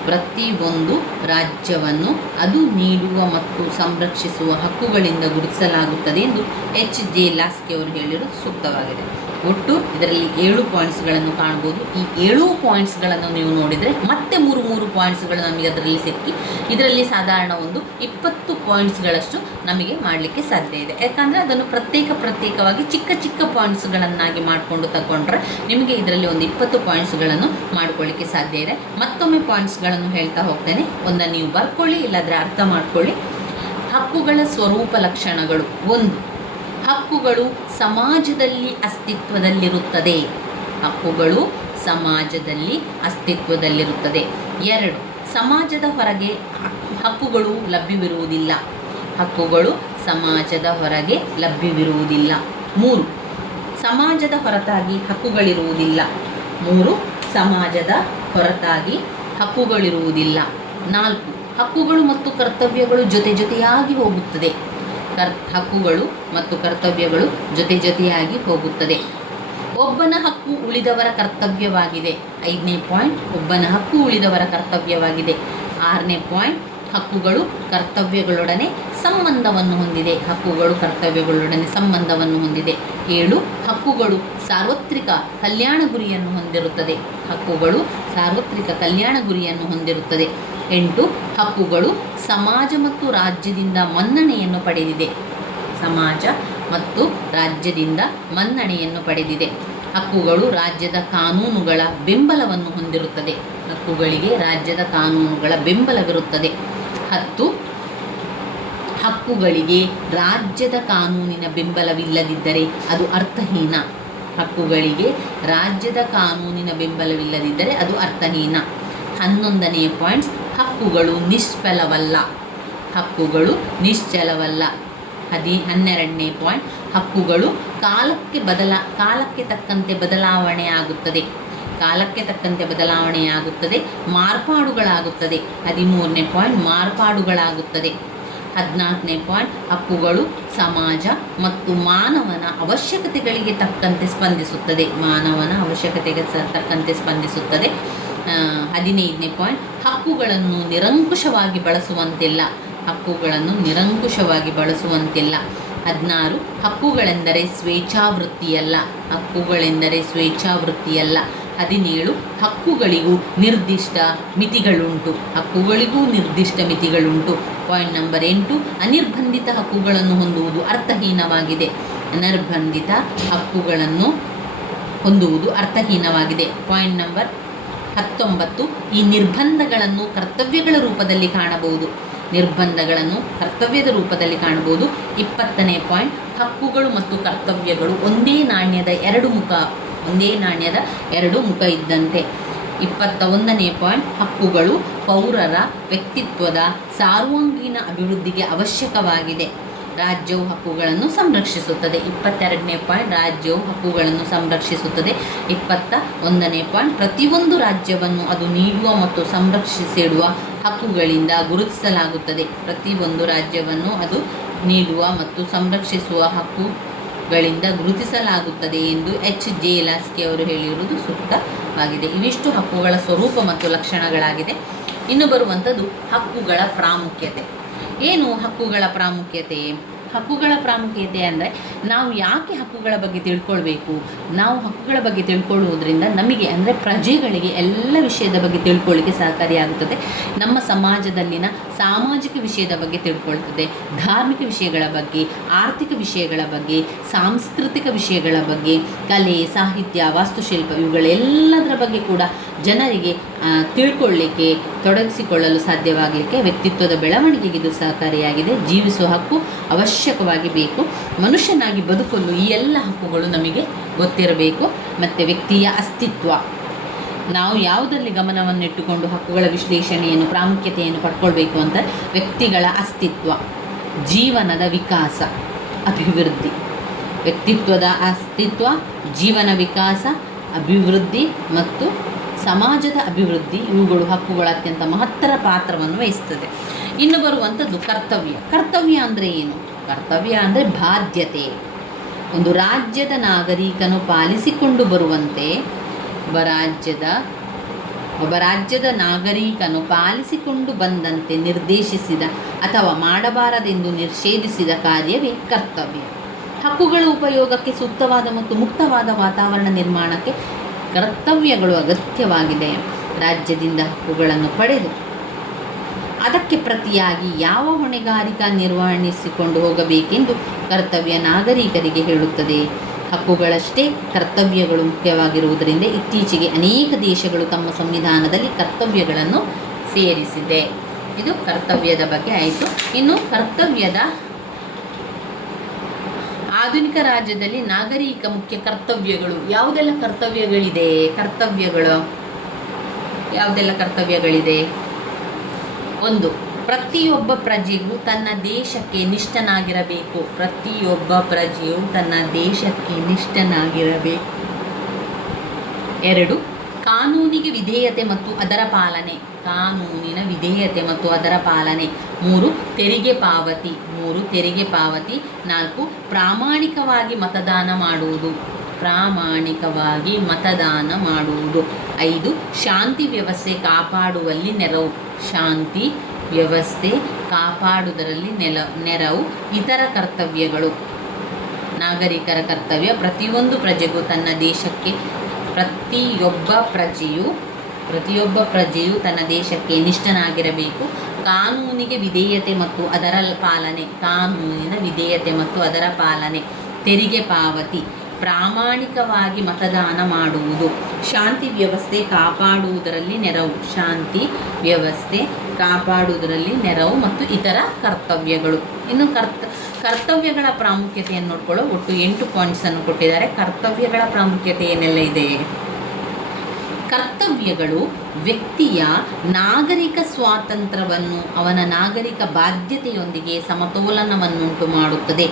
ಪ್ರತಿಯೊಂದು ರಾಜ್ಯವನ್ನು ಅದು ನೀಡುವ ಮತ್ತು ಸಂರಕ್ಷಿಸುವ ಹಕ್ಕುಗಳಿಂದ ಗುರುತಿಸಲಾಗುತ್ತದೆ ಎಂದು H.J. ಲಾಸ್ಕಿ ಅವರು ಹೇಳಿರುವುದು ಸೂಕ್ತವಾಗಿದೆ. ಒಟ್ಟು ಇದರಲ್ಲಿ 7 ಪಾಯಿಂಟ್ಸ್ಗಳನ್ನು ಕಾಣ್ಬೋದು. ಈ 7 ಪಾಯಿಂಟ್ಸ್ಗಳನ್ನು ನೀವು ನೋಡಿದರೆ ಮತ್ತೆ 3 ಪಾಯಿಂಟ್ಸ್ಗಳು ನಮಗೆ ಅದರಲ್ಲಿ ಸಿಕ್ಕಿ ಇದರಲ್ಲಿ ಸಾಧಾರಣ ಒಂದು 20 ಪಾಯಿಂಟ್ಸ್ಗಳಷ್ಟು ನಮಗೆ ಮಾಡಲಿಕ್ಕೆ ಸಾಧ್ಯ ಇದೆ. ಯಾಕಂದರೆ ಅದನ್ನು ಪ್ರತ್ಯೇಕವಾಗಿ ಚಿಕ್ಕ ಪಾಯಿಂಟ್ಸ್ಗಳನ್ನಾಗಿ ಮಾಡಿಕೊಂಡು ತಗೊಂಡ್ರೆ ನಿಮಗೆ ಇದರಲ್ಲಿ ಒಂದು 20 ಪಾಯಿಂಟ್ಸ್ಗಳನ್ನು ಮಾಡ್ಕೊಳ್ಳಿಕ್ಕೆ ಸಾಧ್ಯ ಇದೆ. ಮತ್ತೊಮ್ಮೆ ಪಾಯಿಂಟ್ಸ್ಗಳನ್ನು ಹೇಳ್ತಾ ಹೋಗ್ತೇನೆ. ಒಂದನ್ನು ನೀವು ಬರ್ಕೊಳ್ಳಿ, ಇಲ್ಲಾಂದರೆ ಅರ್ಥ ಮಾಡ್ಕೊಳ್ಳಿ. ಹಕ್ಕುಗಳ ಸ್ವರೂಪ ಲಕ್ಷಣಗಳು. 1. ಹಕ್ಕುಗಳು ಸಮಾಜದಲ್ಲಿ ಅಸ್ತಿತ್ವದಲ್ಲಿರುತ್ತದೆ. ಹಕ್ಕುಗಳು ಸಮಾಜದಲ್ಲಿ ಅಸ್ತಿತ್ವದಲ್ಲಿರುತ್ತದೆ. 2. ಸಮಾಜದ ಹೊರಗೆ ಹಕ್ಕುಗಳು ಲಭ್ಯವಿರುವುದಿಲ್ಲ. ಹಕ್ಕುಗಳು ಸಮಾಜದ ಹೊರಗೆ ಲಭ್ಯವಿರುವುದಿಲ್ಲ. 3. ಸಮಾಜದ ಹೊರತಾಗಿ ಹಕ್ಕುಗಳಿರುವುದಿಲ್ಲ. 3. ಸಮಾಜದ ಹೊರತಾಗಿ ಹಕ್ಕುಗಳಿರುವುದಿಲ್ಲ. 4. ಹಕ್ಕುಗಳು ಮತ್ತು ಕರ್ತವ್ಯಗಳು ಜೊತೆಯಾಗಿ ಹೋಗುತ್ತದೆ. ಹಕ್ಕುಗಳು ಮತ್ತು ಕರ್ತವ್ಯಗಳು ಜೊತೆಯಾಗಿ ಹೋಗುತ್ತದೆ. ಒಬ್ಬನ ಹಕ್ಕು ಉಳಿದವರ ಕರ್ತವ್ಯವಾಗಿದೆ. 5ನೇ ಪಾಯಿಂಟ್, ಒಬ್ಬನ ಹಕ್ಕು ಉಳಿದವರ ಕರ್ತವ್ಯವಾಗಿದೆ. 6ನೇ ಪಾಯಿಂಟ್, ಹಕ್ಕುಗಳು ಕರ್ತವ್ಯಗಳೊಡನೆ ಸಂಬಂಧವನ್ನು ಹೊಂದಿದೆ. ಹಕ್ಕುಗಳು ಕರ್ತವ್ಯಗಳೊಡನೆ ಸಂಬಂಧವನ್ನು ಹೊಂದಿದೆ. 7. ಹಕ್ಕುಗಳು ಸಾರ್ವತ್ರಿಕ ಕಲ್ಯಾಣ ಗುರಿಯನ್ನು ಹೊಂದಿರುತ್ತದೆ. ಹಕ್ಕುಗಳು ಸಾರ್ವತ್ರಿಕ ಕಲ್ಯಾಣ ಗುರಿಯನ್ನು ಹೊಂದಿರುತ್ತದೆ. 8. ಹಕ್ಕುಗಳು ಸಮಾಜ ಮತ್ತು ರಾಜ್ಯದಿಂದ ಮನ್ನಣೆಯನ್ನು ಪಡೆದಿದೆ. ಸಮಾಜ ಮತ್ತು ರಾಜ್ಯದಿಂದ ಮನ್ನಣೆಯನ್ನು ಪಡೆದಿದೆ. ಹಕ್ಕುಗಳು ರಾಜ್ಯದ ಕಾನೂನುಗಳ ಬೆಂಬಲವನ್ನು ಹೊಂದಿರುತ್ತದೆ. ಹಕ್ಕುಗಳಿಗೆ ರಾಜ್ಯದ ಕಾನೂನುಗಳ ಬೆಂಬಲವಿರುತ್ತದೆ. 10. ಹಕ್ಕುಗಳಿಗೆ ರಾಜ್ಯದ ಕಾನೂನಿನ ಬೆಂಬಲವಿಲ್ಲದಿದ್ದರೆ ಅದು ಅರ್ಥಹೀನ. ಹಕ್ಕುಗಳಿಗೆ ರಾಜ್ಯದ ಕಾನೂನಿನ ಬೆಂಬಲವಿಲ್ಲದಿದ್ದರೆ ಅದು ಅರ್ಥಹೀನ. 11ನೇ ಪಾಯಿಂಟ್ಸ್, ಹಕ್ಕುಗಳು ನಿಷ್ಫಲವಲ್ಲ. ಹಕ್ಕುಗಳು ನಿಶ್ಚಲವಲ್ಲ. 12ನೇ ಪಾಯಿಂಟ್, ಹಕ್ಕುಗಳು ಕಾಲಕ್ಕೆ ತಕ್ಕಂತೆ ಬದಲಾವಣೆಯಾಗುತ್ತದೆ. ಕಾಲಕ್ಕೆ ತಕ್ಕಂತೆ ಬದಲಾವಣೆಯಾಗುತ್ತದೆ, ಮಾರ್ಪಾಡುಗಳಾಗುತ್ತದೆ. 13ನೇ ಪಾಯಿಂಟ್, ಮಾರ್ಪಾಡುಗಳಾಗುತ್ತದೆ. 14ನೇ ಪಾಯಿಂಟ್, ಹಕ್ಕುಗಳು ಸಮಾಜ ಮತ್ತು ಮಾನವನ ಅವಶ್ಯಕತೆಗಳಿಗೆ ತಕ್ಕಂತೆ ಸ್ಪಂದಿಸುತ್ತದೆ. ಮಾನವನ ಅವಶ್ಯಕತೆಗೆ ತಕ್ಕಂತೆ ಸ್ಪಂದಿಸುತ್ತದೆ. 15ನೇ ಪಾಯಿಂಟ್, ಹಕ್ಕುಗಳನ್ನು ನಿರಂಕುಶವಾಗಿ ಬಳಸುವಂತಿಲ್ಲ. ಹಕ್ಕುಗಳನ್ನು ನಿರಂಕುಶವಾಗಿ ಬಳಸುವಂತಿಲ್ಲ. 16, ಹಕ್ಕುಗಳೆಂದರೆ ಸ್ವೇಚ್ಛಾವೃತ್ತಿಯಲ್ಲ. ಹಕ್ಕುಗಳೆಂದರೆ ಸ್ವೇಚ್ಛಾವೃತ್ತಿಯಲ್ಲ. 17, ಹಕ್ಕುಗಳಿಗೂ ನಿರ್ದಿಷ್ಟ ಮಿತಿಗಳುಂಟು. ಹಕ್ಕುಗಳಿಗೂ ನಿರ್ದಿಷ್ಟ ಮಿತಿಗಳುಂಟು. ಪಾಯಿಂಟ್ ನಂಬರ್ 8, ಅನಿರ್ಬಂಧಿತ ಹಕ್ಕುಗಳನ್ನು ಹೊಂದುವುದು ಅರ್ಥಹೀನವಾಗಿದೆ. ಅನಿರ್ಬಂಧಿತ ಹಕ್ಕುಗಳನ್ನು ಹೊಂದುವುದು ಅರ್ಥಹೀನವಾಗಿದೆ. ಪಾಯಿಂಟ್ ನಂಬರ್ 19, ಈ ನಿರ್ಬಂಧಗಳನ್ನು ಕರ್ತವ್ಯಗಳ ರೂಪದಲ್ಲಿ ಕಾಣಬಹುದು. ನಿರ್ಬಂಧಗಳನ್ನು ಕರ್ತವ್ಯದ ರೂಪದಲ್ಲಿ ಕಾಣಬಹುದು. 20ನೇ ಪಾಯಿಂಟ್, ಹಕ್ಕುಗಳು ಮತ್ತು ಕರ್ತವ್ಯಗಳು ಒಂದೇ ನಾಣ್ಯದ ಎರಡು ಮುಖ ಇದ್ದಂತೆ. 21ನೇ ಪಾಯಿಂಟ್, ಹಕ್ಕುಗಳು ಪೌರರ ವ್ಯಕ್ತಿತ್ವದ ಸರ್ವಾಂಗೀಣ ಅಭಿವೃದ್ಧಿಗೆ ಅವಶ್ಯಕವಾಗಿದೆ. ರಾಜ್ಯವು ಹಕ್ಕುಗಳನ್ನು ಸಂರಕ್ಷಿಸುತ್ತದೆ. 22ನೇ ಪಾಯಿಂಟ್, ರಾಜ್ಯವು ಹಕ್ಕುಗಳನ್ನು ಸಂರಕ್ಷಿಸುತ್ತದೆ. 21ನೇ ಪಾಯಿಂಟ್, ಪ್ರತಿಯೊಂದು ರಾಜ್ಯವನ್ನು ಅದು ನೀಡುವ ಮತ್ತು ಸಂರಕ್ಷಿಸಿಡುವ ಹಕ್ಕುಗಳಿಂದ ಗುರುತಿಸಲಾಗುತ್ತದೆ. ಪ್ರತಿಯೊಂದು ರಾಜ್ಯವನ್ನು ಅದು ನೀಡುವ ಮತ್ತು ಸಂರಕ್ಷಿಸುವ ಹಕ್ಕುಗಳಿಂದ ಗುರುತಿಸಲಾಗುತ್ತದೆ ಎಂದು H.J. ಲಾಸ್ಕಿ ಅವರು ಹೇಳಿರುವುದು ಸೂಕ್ತವಾಗಿದೆ. ಇವಿಷ್ಟು ಹಕ್ಕುಗಳ ಸ್ವರೂಪ ಮತ್ತು ಲಕ್ಷಣಗಳಾಗಿದೆ. ಇನ್ನು ಬರುವಂಥದ್ದು ಹಕ್ಕುಗಳ ಪ್ರಾಮುಖ್ಯತೆ. ಏನು ಹಕ್ಕುಗಳ ಪ್ರಾಮುಖ್ಯತೆ? ಹಕ್ಕುಗಳ ಪ್ರಾಮುಖ್ಯತೆ ಅಂದರೆ ನಾವು ಯಾಕೆ ಹಕ್ಕುಗಳ ಬಗ್ಗೆ ತಿಳ್ಕೊಳ್ಬೇಕು? ನಾವು ಹಕ್ಕುಗಳ ಬಗ್ಗೆ ತಿಳ್ಕೊಳ್ಳುವುದರಿಂದ ನಮಗೆ ಅಂದರೆ ಪ್ರಜೆಗಳಿಗೆ ಎಲ್ಲ ವಿಷಯದ ಬಗ್ಗೆ ತಿಳ್ಕೊಳ್ಳಿಕ್ಕೆ ಸಹಕಾರಿಯಾಗುತ್ತದೆ. ನಮ್ಮ ಸಮಾಜದಲ್ಲಿನ ಸಾಮಾಜಿಕ ವಿಷಯದ ಬಗ್ಗೆ ತಿಳ್ಕೊಳ್ತದೆ, ಧಾರ್ಮಿಕ ವಿಷಯಗಳ ಬಗ್ಗೆ, ಆರ್ಥಿಕ ವಿಷಯಗಳ ಬಗ್ಗೆ, ಸಾಂಸ್ಕೃತಿಕ ವಿಷಯಗಳ ಬಗ್ಗೆ, ಕಲೆ, ಸಾಹಿತ್ಯ, ವಾಸ್ತುಶಿಲ್ಪ ಇವುಗಳೆಲ್ಲದರ ಬಗ್ಗೆ ಕೂಡ ಜನರಿಗೆ ತಿಳ್ಕೊಳ್ಳಿಕ್ಕೆ, ತೊಡಗಿಸಿಕೊಳ್ಳಲು ಸಾಧ್ಯವಾಗಲಿಕ್ಕೆ ವ್ಯಕ್ತಿತ್ವದ ಬೆಳವಣಿಗೆಗೆ ಇದು ಸಹಕಾರಿಯಾಗಿದೆ. ಜೀವಿಸುವ ಹಕ್ಕು ಅವಶ್ಯಕವಾಗಿ ಬೇಕು. ಮನುಷ್ಯನಾಗಿ ಬದುಕಲು ಈ ಎಲ್ಲ ಹಕ್ಕುಗಳು ನಮಗೆ ಗೊತ್ತಿರಬೇಕು. ಮತ್ತು ವ್ಯಕ್ತಿಯ ಅಸ್ತಿತ್ವ, ನಾವು ಯಾವುದರಲ್ಲಿ ಗಮನವನ್ನಿಟ್ಟುಕೊಂಡು ಹಕ್ಕುಗಳ ವಿಶ್ಲೇಷಣೆಯನ್ನು ಪ್ರಾಮುಖ್ಯತೆಯನ್ನು ಪಡ್ಕೊಳ್ಬೇಕು ಅಂತ, ವ್ಯಕ್ತಿಗಳ ಅಸ್ತಿತ್ವ, ಜೀವನದ ವಿಕಾಸ, ಅಭಿವೃದ್ಧಿ, ವ್ಯಕ್ತಿತ್ವದ ಅಸ್ತಿತ್ವ, ಜೀವನ ವಿಕಾಸ, ಅಭಿವೃದ್ಧಿ ಮತ್ತು ಸಮಾಜದ ಅಭಿವೃದ್ಧಿ, ಇವುಗಳು ಹಕ್ಕುಗಳ ಅತ್ಯಂತ ಮಹತ್ತರ ಪಾತ್ರವನ್ನು ವಹಿಸ್ತದೆ. ಇನ್ನು ಬರುವಂಥದ್ದು ಕರ್ತವ್ಯ. ಕರ್ತವ್ಯ ಅಂದರೆ ಏನು? ಕರ್ತವ್ಯ ಅಂದರೆ ಬಾಧ್ಯತೆ. ಒಂದು ರಾಜ್ಯದ ನಾಗರಿಕನು ಪಾಲಿಸಿಕೊಂಡು ಬರುವಂತೆ ಒಬ್ಬ ರಾಜ್ಯದ ನಾಗರಿಕನು ಪಾಲಿಸಿಕೊಂಡು ಬಂದಂತೆ ನಿರ್ದೇಶಿಸಿದ ಅಥವಾ ಮಾಡಬಾರದೆಂದು ನಿಷೇಧಿಸಿದ ಕಾರ್ಯವೇ ಕರ್ತವ್ಯ. ಹಕ್ಕುಗಳ ಉಪಯೋಗಕ್ಕೆ ಸೂಕ್ತವಾದ ಮತ್ತು ಮುಕ್ತವಾದ ವಾತಾವರಣ ನಿರ್ಮಾಣಕ್ಕೆ ಕರ್ತವ್ಯಗಳು ಅಗತ್ಯವಾಗಿದೆ. ರಾಜ್ಯದಿಂದ ಹಕ್ಕುಗಳನ್ನು ಪಡೆದು ಅದಕ್ಕೆ ಪ್ರತಿಯಾಗಿ ಯಾವ ಹೊಣೆಗಾರಿಕೆ ನಿರ್ವಹಿಸಿಕೊಂಡು ಹೋಗಬೇಕೆಂದು ಕರ್ತವ್ಯ ನಾಗರಿಕರಿಗೆ ಹೇಳುತ್ತದೆ. ಹಕ್ಕುಗಳಷ್ಟೇ ಕರ್ತವ್ಯಗಳು ಮುಖ್ಯವಾಗಿರುವುದರಿಂದ ಇತ್ತೀಚೆಗೆ ಅನೇಕ ದೇಶಗಳು ತಮ್ಮ ಸಂವಿಧಾನದಲ್ಲಿ ಕರ್ತವ್ಯಗಳನ್ನು ಸೇರಿಸಿದೆ. ಇದು ಕರ್ತವ್ಯದ ಬಗ್ಗೆ ಆಯಿತು. ಇನ್ನು ಕರ್ತವ್ಯದ ಆಧುನಿಕ ರಾಜ್ಯದಲ್ಲಿ ನಾಗರಿಕ ಮುಖ್ಯ ಕರ್ತವ್ಯಗಳು ಯಾವುದೆಲ್ಲ ಕರ್ತವ್ಯಗಳಿದೆ? ಯಾವುದೆಲ್ಲ ಕರ್ತವ್ಯಗಳಿದೆ? 1. ಪ್ರತಿಯೊಬ್ಬ ಪ್ರಜೆಗೂ ತನ್ನ ದೇಶಕ್ಕೆ ನಿಷ್ಠನಾಗಿರಬೇಕು. ಪ್ರತಿಯೊಬ್ಬ ಪ್ರಜೆಯು ತನ್ನ ದೇಶಕ್ಕೆ ನಿಷ್ಠನಾಗಿರಬೇಕು. 2. ಕಾನೂನಿಗೆ ವಿಧೇಯತೆ ಮತ್ತು ಅದರ ಪಾಲನೆ. ಕಾನೂನಿನ ವಿಧೇಯತೆ ಮತ್ತು ಅದರ ಪಾಲನೆ. 3. ತೆರಿಗೆ ಪಾವತಿ. 4. ಪ್ರಾಮಾಣಿಕವಾಗಿ ಮತದಾನ ಮಾಡುವುದು. 5. ಶಾಂತಿ ವ್ಯವಸ್ಥೆ ಕಾಪಾಡುವಲ್ಲಿ ನೆರವು. ಶಾಂತಿ ವ್ಯವಸ್ಥೆ ಕಾಪಾಡುವುದರಲ್ಲಿ ನೆರವು. ಇತರ ಕರ್ತವ್ಯಗಳು. ನಾಗರಿಕರ ಕರ್ತವ್ಯ: ಪ್ರತಿಯೊಂದು ಪ್ರಜೆಗೂ ತನ್ನ ದೇಶಕ್ಕೆ ಪ್ರತಿಯೊಬ್ಬ ಪ್ರಜೆಯು ತನ್ನ ದೇಶಕ್ಕೆ ನಿಷ್ಠನಾಗಿರಬೇಕು. ಕಾನೂನಿಗೆ ವಿಧೇಯತೆ ಮತ್ತು ಅದರ ಪಾಲನೆ. ತೆರಿಗೆ ಪಾವತಿ. ಪ್ರಾಮಾಣಿಕವಾಗಿ ಮತದಾನ ಮಾಡುವುದು. ಶಾಂತಿ ವ್ಯವಸ್ಥೆ ಕಾಪಾಡುವುದರಲ್ಲಿ ನೆರವು ಮತ್ತು ಇತರ ಕರ್ತವ್ಯಗಳು. ಇನ್ನು ಕರ್ತವ್ಯಗಳ ಪ್ರಾಮುಖ್ಯತೆಯನ್ನು ನೋಡ್ಕೊಳ್ಳೋ ಒಟ್ಟು 8 ಪಾಯಿಂಟ್ಸನ್ನು ಕೊಟ್ಟಿದ್ದಾರೆ. ಕರ್ತವ್ಯಗಳ ಪ್ರಾಮುಖ್ಯತೆ ಏನೆಲ್ಲ ಇದೆ? ಕರ್ತವ್ಯಗಳು ವ್ಯಕ್ತಿಯ ನಾಗರಿಕ ಸ್ವಾತಂತ್ರ್ಯವನ್ನು ಅವನ ನಾಗರಿಕ ಬಾಧ್ಯತೆಯೊಂದಿಗೆ ಸಮತೋಲನವನ್ನುಂಟು ಮಾಡುತ್ತದೆ.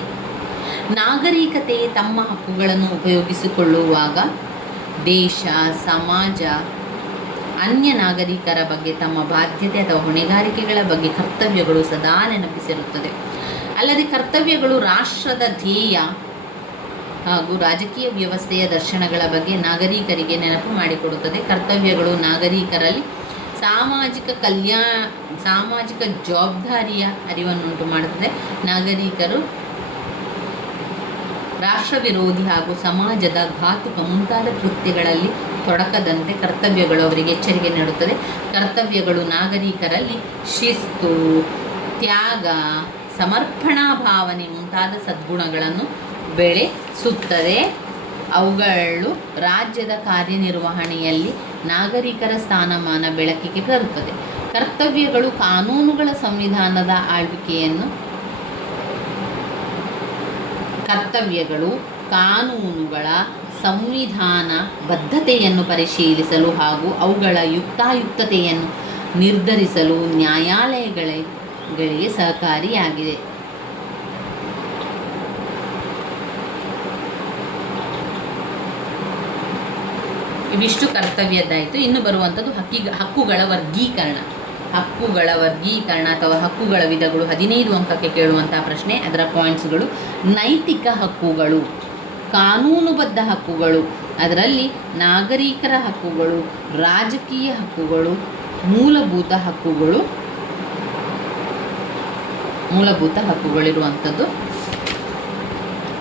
ನಾಗರಿಕತೆ ತಮ್ಮ ಹಕ್ಕುಗಳನ್ನು ಉಪಯೋಗಿಸಿಕೊಳ್ಳುವಾಗ ದೇಶ, ಸಮಾಜ, ಅನ್ಯ ನಾಗರಿಕರ ಬಗ್ಗೆ ತಮ್ಮ ಬಾಧ್ಯತೆ ಅಥವಾ ಹೊಣೆಗಾರಿಕೆಗಳ ಬಗ್ಗೆ ಕರ್ತವ್ಯಗಳು ಸದಾ ನೆನಪಿಸಿರುತ್ತದೆ. ಅಲ್ಲದೆ ಕರ್ತವ್ಯಗಳು ರಾಷ್ಟ್ರದ ಧ್ಯೇಯ ಹಾಗೂ ರಾಜಕೀಯ ವ್ಯವಸ್ಥೆಯ ದರ್ಶನಗಳ ಬಗ್ಗೆ ನಾಗರಿಕರಿಗೆ ನೆನಪು ಮಾಡಿಕೊಡುತ್ತದೆ. ಕರ್ತವ್ಯಗಳು ನಾಗರಿಕರಲ್ಲಿ ಸಾಮಾಜಿಕ ಜವಾಬ್ದಾರಿಯ ಅರಿವನ್ನುಂಟು ಮಾಡುತ್ತದೆ. ನಾಗರಿಕರು ರಾಷ್ಟ್ರ ವಿರೋಧಿ ಹಾಗೂ ಸಮಾಜದ ಘಾತುಕ ಮುಂತಾದ ಕೃತ್ಯಗಳಲ್ಲಿ ತೊಡಕದಂತೆ ಕರ್ತವ್ಯಗಳು ಅವರಿಗೆ ಎಚ್ಚರಿಕೆ ನೀಡುತ್ತದೆ. ಕರ್ತವ್ಯಗಳು ನಾಗರಿಕರಲ್ಲಿ ಶಿಸ್ತು, ತ್ಯಾಗ, ಸಮರ್ಪಣಾ ಭಾವನೆ ಮುಂತಾದ ಸದ್ಗುಣಗಳನ್ನು ಬೆಳೆಸುತ್ತದೆ. ಅವುಗಳು ರಾಜ್ಯದ ಕಾರ್ಯನಿರ್ವಹಣೆಯಲ್ಲಿ ನಾಗರಿಕರ ಸ್ಥಾನಮಾನ ಬೆಳಕಿಗೆ ತರುತ್ತದೆ. ಕರ್ತವ್ಯಗಳು ಕಾನೂನುಗಳ ಸಂವಿಧಾನ ಬದ್ಧತೆಯನ್ನು ಪರಿಶೀಲಿಸಲು ಹಾಗೂ ಅವುಗಳ ಯುಕ್ತಾಯುಕ್ತತೆಯನ್ನು ನಿರ್ಧರಿಸಲು ನ್ಯಾಯಾಲಯಗಳಿಗೆ ಸಹಕಾರಿಯಾಗಿದೆ. ಇವಿಷ್ಟು ಕರ್ತವ್ಯದ್ದಾಯಿತು. ಇನ್ನು ಬರುವಂಥದ್ದು ಹಕ್ಕುಗಳ ವರ್ಗೀಕರಣ ಅಥವಾ ಹಕ್ಕುಗಳ ವಿಧಗಳು. 15 ಅಂಕಕ್ಕೆ ಕೇಳುವಂತಹ ಪ್ರಶ್ನೆ. ಅದರ ಪಾಯಿಂಟ್ಸ್ಗಳು: ನೈತಿಕ ಹಕ್ಕುಗಳು, ಕಾನೂನುಬದ್ಧ ಹಕ್ಕುಗಳು, ಅದರಲ್ಲಿ ನಾಗರಿಕರ ಹಕ್ಕುಗಳು, ರಾಜಕೀಯ ಹಕ್ಕುಗಳು, ಮೂಲಭೂತ ಹಕ್ಕುಗಳಿರುವಂಥದ್ದು.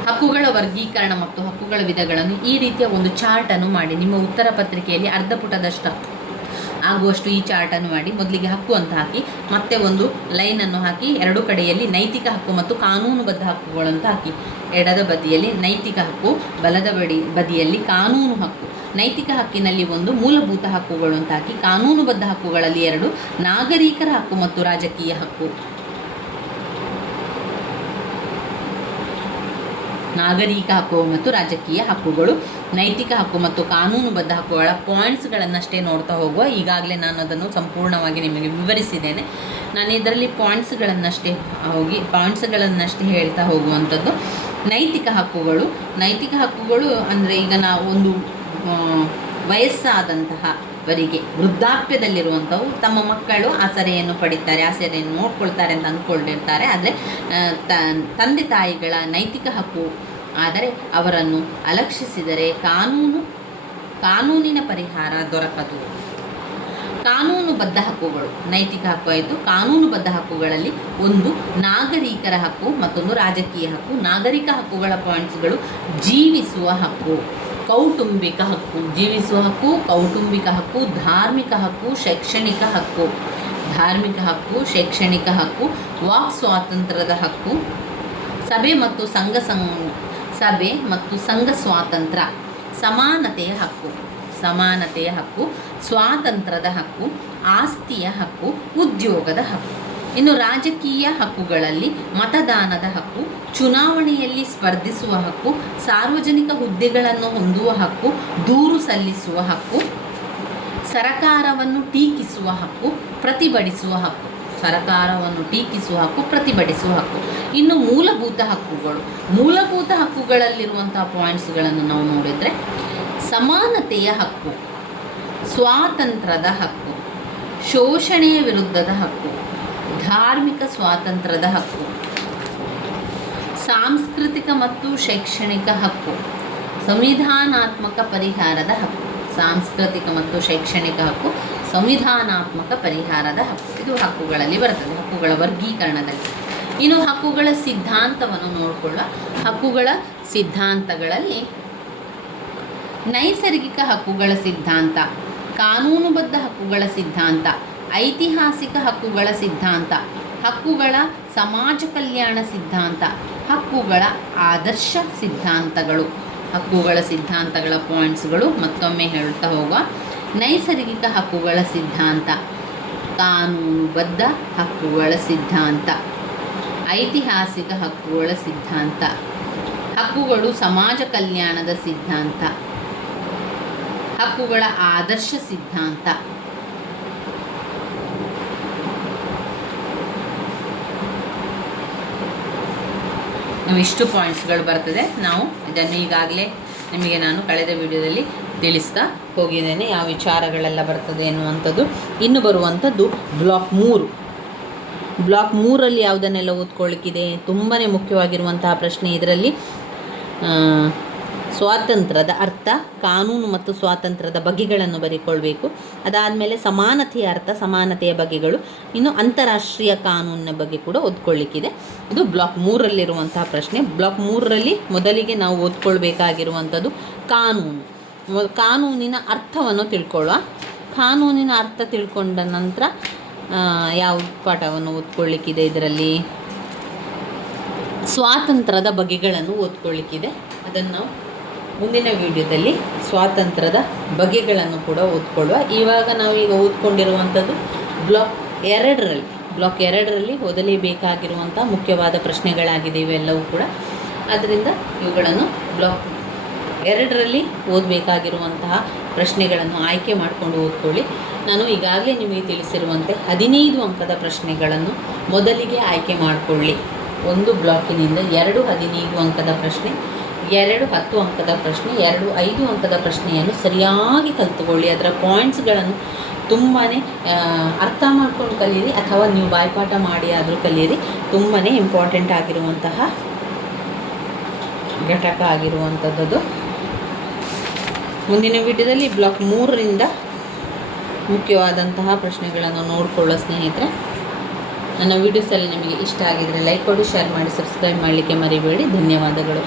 ಹಕ್ಕುಗಳ ವರ್ಗೀಕರಣ ಮತ್ತು ಹಕ್ಕುಗಳ ವಿಧಗಳನ್ನು ಈ ರೀತಿಯ ಒಂದು ಚಾರ್ಟನ್ನು ಮಾಡಿ ನಿಮ್ಮ ಉತ್ತರ ಪತ್ರಿಕೆಯಲ್ಲಿ ಅರ್ಧ ಪುಟದಷ್ಟು ಆಗುವಷ್ಟು ಈ ಚಾರ್ಟನ್ನು ಮಾಡಿ ಮೊದಲಿಗೆ ಹಕ್ಕು ಅಂತ ಹಾಕಿ, ಮತ್ತೆ ಒಂದು ಲೈನನ್ನು ಹಾಕಿ, ಎರಡು ಕಡೆಯಲ್ಲಿ ನೈತಿಕ ಹಕ್ಕು ಮತ್ತು ಕಾನೂನುಬದ್ಧ ಹಕ್ಕುಗಳು ಅಂತ ಹಾಕಿ. ಎಡದ ಬದಿಯಲ್ಲಿ ನೈತಿಕ ಹಕ್ಕು, ಬಲದ ಬದಿಯಲ್ಲಿ ಕಾನೂನು ಹಕ್ಕು. ನೈತಿಕ ಹಕ್ಕಿನಲ್ಲಿ 1, ಮೂಲಭೂತ ಹಕ್ಕುಗಳು ಅಂತ ಹಾಕಿ. ಕಾನೂನುಬದ್ಧ ಹಕ್ಕುಗಳಲ್ಲಿ 2, ನಾಗರಿಕರ ಹಕ್ಕು ಮತ್ತು ರಾಜಕೀಯ ಹಕ್ಕು. ನಾಗರಿಕ ಹಕ್ಕು ಮತ್ತು ರಾಜಕೀಯ ಹಕ್ಕುಗಳು, ನೈತಿಕ ಹಕ್ಕು ಮತ್ತು ಕಾನೂನುಬದ್ಧ ಹಕ್ಕುಗಳ ಪಾಯಿಂಟ್ಸ್ಗಳನ್ನಷ್ಟೇ ನೋಡ್ತಾ ಹೋಗುವ. ಈಗಾಗಲೇ ನಾನು ಅದನ್ನು ಸಂಪೂರ್ಣವಾಗಿ ನಿಮಗೆ ವಿವರಿಸಿದ್ದೇನೆ. ನಾನು ಇದರಲ್ಲಿ ಪಾಯಿಂಟ್ಸ್ಗಳನ್ನಷ್ಟೇ ಹೇಳ್ತಾ ಹೋಗುವಂಥದ್ದು. ನೈತಿಕ ಹಕ್ಕುಗಳು ಅಂದರೆ ಈಗ ನಾವು ಒಂದು ವಯಸ್ಸಾದಂತಹವರಿಗೆ ವೃದ್ಧಾಪ್ಯದಲ್ಲಿರುವಂಥವು ತಮ್ಮ ಮಕ್ಕಳು ಆಸರೆಯನ್ನು ಪಡಿತಾರೆ, ಆಸರೆಯನ್ನು ನೋಡ್ಕೊಳ್ತಾರೆ ಅಂತ ಅಂದ್ಕೊಂಡಿರ್ತಾರೆ. ಆದರೆ ತಂದೆ ತಾಯಿಗಳ ನೈತಿಕ ಹಕ್ಕು ಆದರೆ ಅವರನ್ನು ಅಲಕ್ಷಿಸಿದರೆ ಕಾನೂನಿನ ಪರಿಹಾರ ದೊರಕದು. ಕಾನೂನುಬದ್ಧ ಹಕ್ಕುಗಳು, ನೈತಿಕ ಹಕ್ಕು ಆಯಿತು. ಕಾನೂನುಬದ್ಧ ಹಕ್ಕುಗಳಲ್ಲಿ ಒಂದು ನಾಗರಿಕರ ಹಕ್ಕು, ಮತ್ತೊಂದು ರಾಜಕೀಯ ಹಕ್ಕು. ನಾಗರಿಕ ಹಕ್ಕುಗಳ ಪಾಯಿಂಟ್ಸ್ಗಳು: ಜೀವಿಸುವ ಹಕ್ಕು, ಕೌಟುಂಬಿಕ ಹಕ್ಕು, ಕೌಟುಂಬಿಕ ಹಕ್ಕು, ಧಾರ್ಮಿಕ ಹಕ್ಕು, ಶೈಕ್ಷಣಿಕ ಹಕ್ಕು, ವಾಕ್ ಸ್ವಾತಂತ್ರ್ಯದ ಹಕ್ಕು, ಸಭೆ ಮತ್ತು ಸಂಘ ಸ್ವಾತಂತ್ರ್ಯ, ಸಮಾನತೆಯ ಹಕ್ಕು, ಸ್ವಾತಂತ್ರ್ಯದ ಹಕ್ಕು, ಆಸ್ತಿಯ ಹಕ್ಕು, ಉದ್ಯೋಗದ ಹಕ್ಕು. ಇನ್ನು ರಾಜಕೀಯ ಹಕ್ಕುಗಳಲ್ಲಿ ಮತದಾನದ ಹಕ್ಕು, ಚುನಾವಣೆಯಲ್ಲಿ ಸ್ಪರ್ಧಿಸುವ ಹಕ್ಕು, ಸಾರ್ವಜನಿಕ ಹುದ್ದೆಗಳನ್ನು ಹೊಂದುವ ಹಕ್ಕು, ದೂರು ಸಲ್ಲಿಸುವ ಹಕ್ಕು, ಸರಕಾರವನ್ನು ಟೀಕಿಸುವ ಹಕ್ಕು, ಪ್ರತಿಭಟಿಸುವ ಹಕ್ಕು. ಇನ್ನು ಮೂಲಭೂತ ಹಕ್ಕುಗಳಲ್ಲಿರುವಂತಹ ಪಾಯಿಂಟ್ಸ್ಗಳನ್ನು ನಾವು ನೋಡಿದರೆ: ಸಮಾನತೆಯ ಹಕ್ಕು, ಸ್ವಾತಂತ್ರ್ಯದ ಹಕ್ಕು, ಶೋಷಣೆಯ ವಿರುದ್ಧದ ಹಕ್ಕು, ಧಾರ್ಮಿಕ ಸ್ವಾತಂತ್ರ್ಯದ ಹಕ್ಕು, ಸಾಂಸ್ಕೃತಿಕ ಮತ್ತು ಶೈಕ್ಷಣಿಕ ಹಕ್ಕು, ಸಂವಿಧಾನಾತ್ಮಕ ಪರಿಹಾರದ ಹಕ್ಕು. ಇದು ಹಕ್ಕುಗಳಲ್ಲಿ ಬರ್ತದೆ, ಹಕ್ಕುಗಳ ವರ್ಗೀಕರಣದಲ್ಲಿ. ಇನ್ನು ಹಕ್ಕುಗಳ ಸಿದ್ಧಾಂತವನ್ನು ನೋಡಿಕೊಳ್ಳುವ. ಹಕ್ಕುಗಳ ಸಿದ್ಧಾಂತಗಳಲ್ಲಿ ನೈಸರ್ಗಿಕ ಹಕ್ಕುಗಳ ಸಿದ್ಧಾಂತ, ಕಾನೂನುಬದ್ಧ ಹಕ್ಕುಗಳ ಸಿದ್ಧಾಂತ, ಐತಿಹಾಸಿಕ ಹಕ್ಕುಗಳ ಸಿದ್ಧಾಂತ, ಹಕ್ಕುಗಳ ಸಮಾಜ ಕಲ್ಯಾಣ ಸಿದ್ಧಾಂತ, ಹಕ್ಕುಗಳ ಆದರ್ಶ ಸಿದ್ಧಾಂತಗಳು. ಹಕ್ಕುಗಳ ಸಿದ್ಧಾಂತಗಳ ಪಾಯಿಂಟ್ಸ್ಗಳು ಮತ್ತೊಮ್ಮೆ ಹೇಳ್ತಾ ಹೋಗುವ: ನೈಸರ್ಗಿಕ ಹಕ್ಕುಗಳ ಸಿದ್ಧಾಂತ, ಕಾನೂನುಬದ್ಧ ಹಕ್ಕುಗಳ ಸಿದ್ಧಾಂತ, ಐತಿಹಾಸಿಕ ಹಕ್ಕುಗಳ ಸಿದ್ಧಾಂತ, ಹಕ್ಕುಗಳು ಸಮಾಜ ಕಲ್ಯಾಣದ ಸಿದ್ಧಾಂತ, ಹಕ್ಕುಗಳ ಆದರ್ಶ ಸಿದ್ಧಾಂತ. ಇಷ್ಟು ಪಾಯಿಂಟ್ಸ್ಗಳು ಬರ್ತದೆ. ನಾವು ಇದನ್ನು ಈಗಾಗಲೇ ನಿಮಗೆ ನಾನು ಕಳೆದ ವಿಡಿಯೋದಲ್ಲಿ ತಿಳಿಸ್ತಾ ಹೋಗಿದ್ದೇನೆ ಯಾವ ವಿಚಾರಗಳೆಲ್ಲ ಬರ್ತದೆ ಎನ್ನುವಂಥದ್ದು. ಇನ್ನು ಬರುವಂಥದ್ದು ಬ್ಲಾಕ್ 3. ಬ್ಲಾಕ್ 3ರಲ್ಲಿ ಯಾವುದನ್ನೆಲ್ಲ ಓದ್ಕೊಳ್ಳಿಕ್ಕಿದೆ, ತುಂಬಾ ಮುಖ್ಯವಾಗಿರುವಂತಹ ಪ್ರಶ್ನೆ ಇದರಲ್ಲಿ. ಸ್ವಾತಂತ್ರ್ಯದ ಅರ್ಥ, ಕಾನೂನು ಮತ್ತು ಸ್ವಾತಂತ್ರ್ಯದ ಬಗೆಗಳನ್ನು ಬರೆದುಕೊಳ್ಬೇಕು. ಅದಾದಮೇಲೆ ಸಮಾನತೆಯ ಅರ್ಥ, ಸಮಾನತೆಯ ಬಗೆಗಳು. ಇನ್ನು ಅಂತಾರಾಷ್ಟ್ರೀಯ ಕಾನೂನಿನ ಬಗ್ಗೆ ಕೂಡ ಓದ್ಕೊಳ್ಳಿಕ್ಕಿದೆ. ಇದು ಬ್ಲಾಕ್ 3ರಲ್ಲಿರುವಂತಹ ಪ್ರಶ್ನೆ. ಬ್ಲಾಕ್ 3ರಲ್ಲಿ ಮೊದಲಿಗೆ ನಾವು ಓದ್ಕೊಳ್ಬೇಕಾಗಿರುವಂಥದ್ದು ಕಾನೂನಿನ ಅರ್ಥವನ್ನು ತಿಳ್ಕೊಳ್ಳುವ. ಕಾನೂನಿನ ಅರ್ಥ ತಿಳ್ಕೊಂಡ ನಂತರ ಯಾವ ಪಾಠವನ್ನು ಓದ್ಕೊಳ್ಳಿಕ್ಕಿದೆ ಇದರಲ್ಲಿ? ಸ್ವಾತಂತ್ರ್ಯದ ಬಗೆಗಳನ್ನು ಓದ್ಕೊಳ್ಳಿಕ್ಕಿದೆ. ಅದನ್ನು ನಾವು ಮುಂದಿನ ವಿಡಿಯೋದಲ್ಲಿ ಸ್ವಾತಂತ್ರ್ಯದ ಬಗೆಗಳನ್ನು ಕೂಡ ಓದ್ಕೊಳ್ಳುವ. ಇವಾಗ ನಾವೀಗ ಓದ್ಕೊಂಡಿರುವಂಥದ್ದು ಬ್ಲಾಕ್ 2ರಲ್ಲಿ ಓದಲೇಬೇಕಾಗಿರುವಂಥ ಮುಖ್ಯವಾದ ಪ್ರಶ್ನೆಗಳಾಗಿದೆ ಇವೆಲ್ಲವೂ ಕೂಡ. ಆದ್ದರಿಂದ ಇವುಗಳನ್ನು ಬ್ಲಾಕ್ 2ರಲ್ಲಿ ಓದಬೇಕಾಗಿರುವಂತಹ ಪ್ರಶ್ನೆಗಳನ್ನು ಆಯ್ಕೆ ಮಾಡಿಕೊಂಡು ಓದ್ಕೊಳ್ಳಿ. ನಾನು ಈಗಾಗಲೇ ನಿಮಗೆ ತಿಳಿಸಿರುವಂತೆ 15 ಅಂಕದ ಪ್ರಶ್ನೆಗಳನ್ನು ಮೊದಲಿಗೆ ಆಯ್ಕೆ ಮಾಡಿಕೊಳ್ಳಿ. ಒಂದು ಬ್ಲಾಕಿನಿಂದ 2 15 ಅಂಕದ ಪ್ರಶ್ನೆ, 2 10 ಅಂಕದ ಪ್ರಶ್ನೆ, 2 5 ಅಂಕದ ಪ್ರಶ್ನೆಯನ್ನು ಸರಿಯಾಗಿ ಕಲಿತುಕೊಳ್ಳಿ. ಅದರ ಪಾಯಿಂಟ್ಸ್ಗಳನ್ನು ತುಂಬಾ ಅರ್ಥ ಮಾಡ್ಕೊಂಡು ಕಲೀರಿ, ಅಥವಾ ನೀವು ಬಾಯ್ಪಾಠ ಮಾಡಿ ಆದರೂ ಕಲೀರಿ. ತುಂಬಾ ಇಂಪಾರ್ಟೆಂಟ್ ಆಗಿರುವಂತಹ ಘಟಕ ಆಗಿರುವಂಥದ್ದು. ಮುಂದಿನ ವಿಡಿಯೋದಲ್ಲಿ ಬ್ಲಾಕ್ 3ರಿಂದ ಮುಖ್ಯವಾದಂತಹ ಪ್ರಶ್ನೆಗಳನ್ನು ನೋಡಿಕೊಳ್ಳೋ ಸ್ನೇಹಿತರೆ. ನನ್ನ ವಿಡಿಯೋಸಲ್ಲಿ ನಿಮಗೆ ಇಷ್ಟ ಆಗಿದರೆ ಲೈಕ್ ಕೊಡಿ, ಶೇರ್ ಮಾಡಿ, ಸಬ್ಸ್ಕ್ರೈಬ್ ಮಾಡಲಿಕ್ಕೆ ಮರಿಬೇಡಿ. ಧನ್ಯವಾದಗಳು.